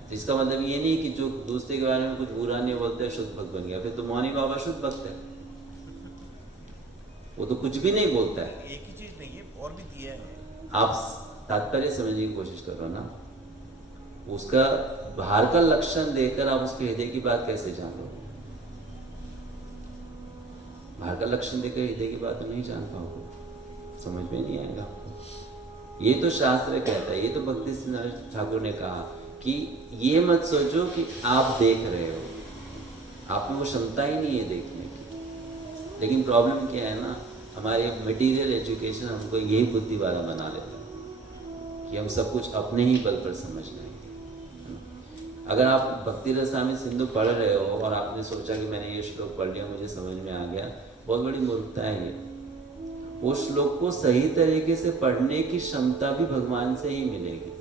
तो इसका मतलब ये नहीं कि जो दूसरे के बारे में कुछ बुरा नहीं बोलते है शुद्ध भक्त बन गया। फिर तो मौनी बाबा शुद्ध भक्त है, वो तो कुछ भी नहीं बोलता है। एक ही चीज नहीं है, और भी दिया है। आप तात्पर्य समझने की कोशिश करो ना। उसका बाहर का लक्षण देखकर आप उसके हृदय की बात कैसे जान लो? बाहर का लक्षण देखकर हृदय की बात तो नहीं जान पाओगे, समझ में नहीं आएगा आपको। ये तो शास्त्र कहता है, ये तो भक्ति सिद्धांत ठाकुर ने कहा कि ये मत सोचो कि आप देख रहे हो, आप में वो क्षमता ही नहीं है देखने की। लेकिन प्रॉब्लम क्या है ना, हमारे मटेरियल एजुकेशन हमको यही बुद्धि वाला बना लेता है कि हम सब कुछ अपने ही बल पर समझ लेंगे। अगर आप भक्ति रसायन सिंधु पढ़ रहे हो और आपने सोचा कि मैंने ये श्लोक पढ़ लिया, मुझे समझ में आ गया, बहुत बड़ी मूर्खता है ये। वो श्लोक को सही तरीके से पढ़ने की क्षमता भी भगवान से ही मिलेगी,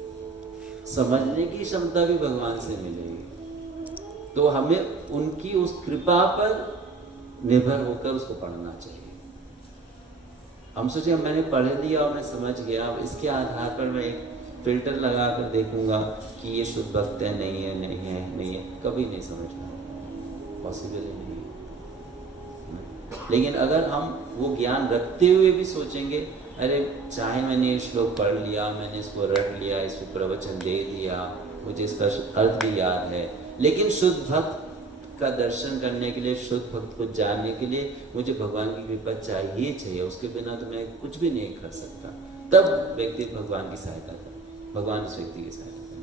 समझने की क्षमता भी भगवान से मिलेगी। तो हमें उनकी उस कृपा पर निर्भर होकर उसको पढ़ना चाहिए। हम सोचे मैंने पढ़ लिया और मैं समझ गया, अब इसके आधार पर मैं एक फिल्टर लगा कर देखूंगा कि ये शुद्ध भक्त है, नहीं है, नहीं है, नहीं है, कभी नहीं समझना, पॉसिबल ही नहीं है। लेकिन अगर हम वो ज्ञान रखते हुए भी सोचेंगे, अरे चाहे मैंने ये श्लोक पढ़ लिया, मैंने इसको रट लिया, इसको प्रवचन दे दिया, मुझे इसका अर्थ भी याद है, लेकिन शुद्ध भक्त का दर्शन करने के लिए, शुद्ध भक्त को जानने के लिए मुझे भगवान की कृपा चाहिए, उसके बिना तो मैं कुछ भी नहीं कर सकता। तब व्यक्ति भगवान की सहायता करे, भगवान उस व्यक्ति की सहायता करे।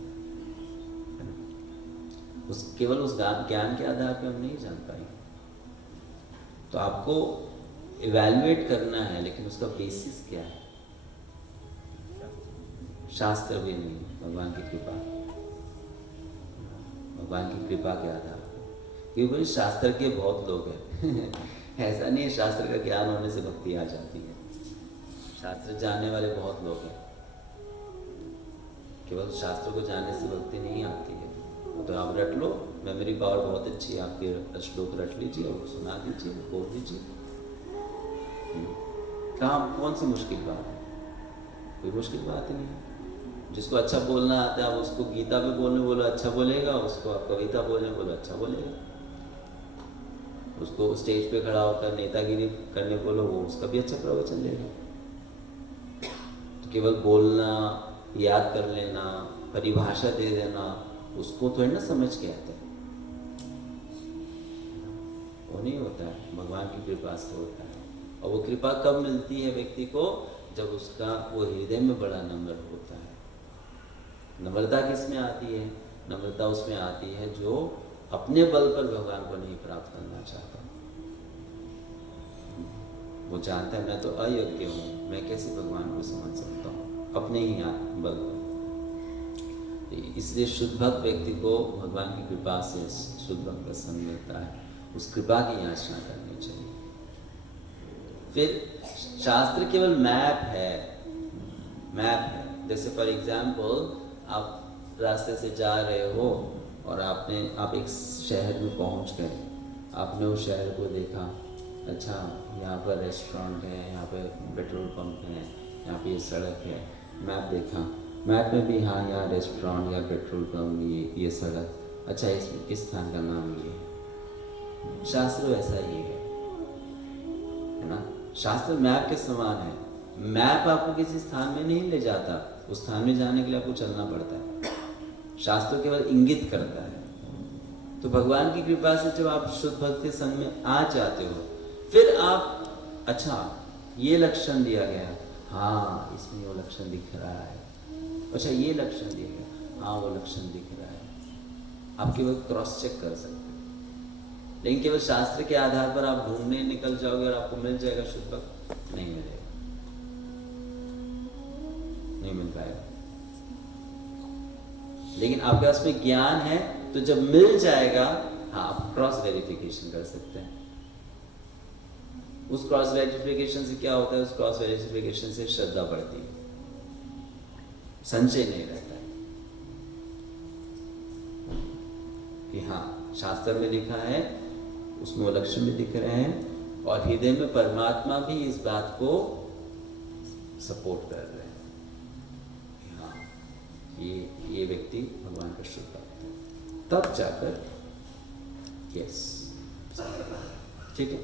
केवल उस ज्ञान के आधार पर हम नहीं जान पाएंगे। तो आपको इवैल्यूएट करना है, लेकिन उसका बेसिस क्या है? शास्त्र भी नहीं, भगवान की कृपा। भगवान की कृपा के आधार पर। क्योंकि शास्त्र के बहुत लोग हैं ऐसा नहीं है शास्त्र का ज्ञान होने से भक्ति आ जाती है। शास्त्र जानने वाले बहुत लोग हैं, केवल शास्त्र को जानने से भक्ति नहीं आती है। तो आप रट लो, मेमोरी पावर बहुत अच्छी है आपके, श्लोक रट लीजिए और सुना दीजिए, बोल दीजिए। कहाँ कौन सी मुश्किल बात है? कोई मुश्किल बात ही नहीं है। जिसको अच्छा बोलना आता है, आप उसको गीता पे बोलने बोलो अच्छा बोलेगा, उसको आप कविता बोलने बोलो अच्छा बोलेगा, उसको स्टेज पे खड़ा होकर नेतागिरी करने बोलो, वो उसका भी अच्छा प्रवचन देगा। तो केवल बोलना, याद कर लेना, परिभाषा दे देना, उसको थोड़ी ना समझ के आता है, वो नहीं होता है। भगवान की कृपा से होता है। और वो कृपा कब मिलती है व्यक्ति को? जब उसका वो हृदय में बड़ा नम्र होता है। नम्रता किस में आती है? नम्रता उसमें आती है जो अपने बल पर भगवान को नहीं प्राप्त करना चाहता। वो जानता है मैं तो अयोग्य हूँ, मैं कैसे भगवान को समझ सकता हूँ अपने ही बल पर। इसलिए शुद्ध भक्त व्यक्ति को भगवान की कृपा से शुद्ध भक्त का संग मिलता है, उस कृपा की याचना करनी चाहिए। फिर शास्त्र केवल मैप है, मैप है। जैसे फॉर एग्जाम्पल आप रास्ते से जा रहे हो और आप एक शहर में पहुंच गए, आपने उस शहर को देखा, अच्छा यहाँ पर रेस्टोरेंट है, यहाँ पर पेट्रोल पंप है, यहाँ पे ये सड़क है। मैप देखा, मैप में भी हाँ यहाँ रेस्टोरेंट या पेट्रोल पंप, ये सड़क, अच्छा इस स्थान का नाम ये है। शास्त्र वैसा ही है ना। शास्त्र मैप के समान है। मैप आपको किसी स्थान में नहीं ले जाता, उस स्थान में जाने के लिए आपको चलना पड़ता है। शास्त्र केवल इंगित करता है। तो भगवान की कृपा से जब आप शुद्ध भक्ति संग में आ जाते हो, फिर आप अच्छा ये लक्षण दिया गया, हाँ इसमें वो लक्षण दिख रहा है, अच्छा ये लक्षण दिया गया, हाँ वो लक्षण दिख रहा है। आप केवल क्रॉस चेक कर सकते हो। लेकिन केवल शास्त्र के आधार पर आप ढूंढने निकल जाओगे और आपको मिल जाएगा शुद्ध भक्त, नहीं मिलेगा, नहीं मिल पाएगा। लेकिन आपके पास में ज्ञान है तो जब मिल जाएगा, हाँ आप क्रॉस वेरिफिकेशन कर सकते हैं। उस क्रॉस वेरिफिकेशन से क्या होता है? उस क्रॉस वेरिफिकेशन से श्रद्धा बढ़ती है, संशय नहीं रहता है कि हाँ शास्त्र में लिखा है, उसमें वो लक्षण भी दिख रहे हैं और हृदय में परमात्मा भी इस बात को सपोर्ट कर रहे हैं कि हाँ ये व्यक्ति भगवान का शुद्ध भक्त है। तब जाकर यस, ठीक है,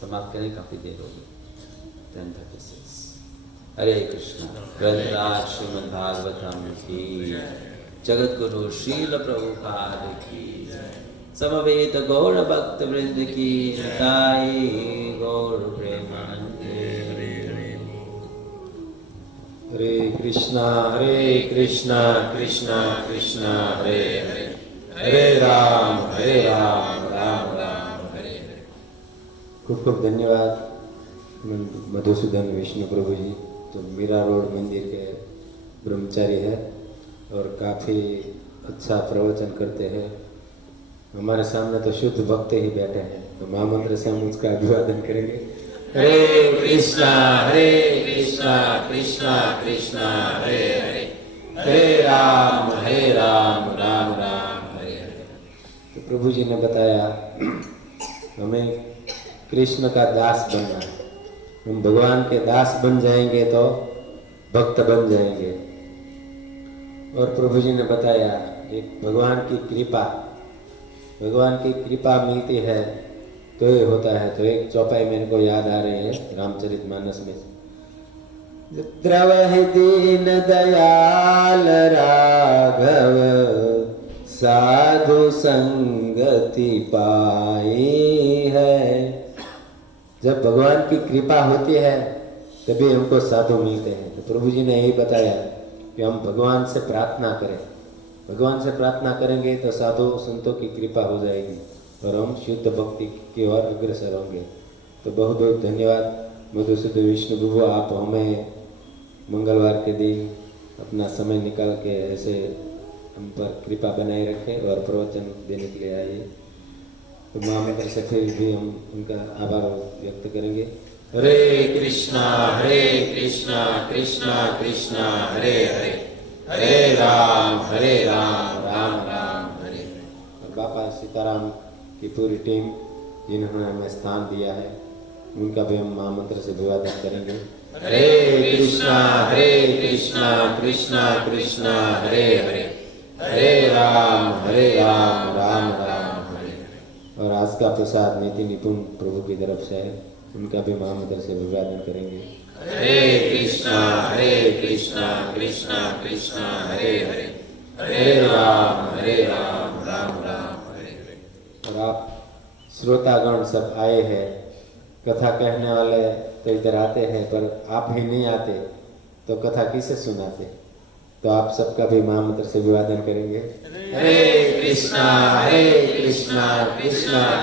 समाप्त करें, काफी देर हो गई। 10:36। हरे कृष्णा। ग्रंथराज श्रीमद् भागवतम की, जगत गुरु श्रील प्रभुपाद की, समवेत गौर भक्त वृंद की, निताई गौर प्रेमानंदे। हरे कृष्णा कृष्णा कृष्णा हरे हरे, हरे राम राम राम हरे हरे। खूब खूब धन्यवाद मधुसूदन विष्णु प्रभु जी, जो मीरा रोड मंदिर के ब्रह्मचारी है और काफ़ी अच्छा प्रवचन करते हैं। हमारे सामने तो शुद्ध भक्त ही बैठे हैं, तो महामंत्र से हम उसका अभिवादन करेंगे। हरे कृष्णा कृष्णा कृष्णा हरे हरे, हरे राम राम राम हरे हरे। तो प्रभु जी ने बताया हमें कृष्ण का दास बनना है। हम भगवान के दास बन जाएंगे तो भक्त बन जाएंगे। और प्रभु जी ने बताया एक भगवान की कृपा मिलती है तो ये होता है। तो एक चौपाई मेरे को याद आ रही है रामचरितमानस में, द्रवहि दीन दयाल राघव, साधु संगति पाई है। जब भगवान की कृपा होती है तभी हमको साधु मिलते हैं। तो प्रभु जी ने यही बताया कि हम भगवान से प्रार्थना करें, भगवान से प्रार्थना करेंगे तो साधु संतों की कृपा हो जाएगी और हम शुद्ध भक्ति की ओर अग्रसर होंगे। तो बहुत बहुत धन्यवाद मधुसूदन विष्णु प्रभु, आप हमें मंगलवार के दिन अपना समय निकाल के ऐसे हम पर कृपा बनाए रखे और प्रवचन देने के लिए आए। तो महामंत्र से फिर भी हम उनका आभार व्यक्त करेंगे। हरे कृष्णा कृष्णा कृष्णा हरे हरे, हरे राम राम राम हरे हरे। और बाबा सीताराम की पूरी टीम जिन्होंने हमें स्थान दिया है, उनका भी हम महामंत्र से अभिवादन करेंगे। हरे कृष्णा कृष्णा कृष्णा हरे हरे, हरे राम राम राम हरे हरे। और आज का प्रसाद नीति निपुण प्रभु की तरफ से है, उनका भी महामंत्र से अभिवादन करेंगे। हरे कृष्णा कृष्णा कृष्णा हरे हरे, हरे राम राम राम हरे हरे। और आप श्रोतागण सब आए हैं, कथा कहने वाले तो इधर आते हैं, पर आप ही नहीं आते तो कथा किसे सुनाते। तो आप सबका भी महामंत्र से अभिवादन करेंगे। हरे कृष्णा कृष्णा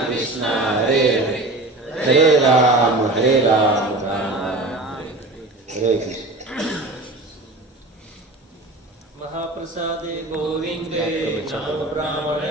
कृष्णा हरे हरे, हरे राम राम राम हरे कृष्ण। महाप्रसादे गोविंदे नमो ब्राह्मणे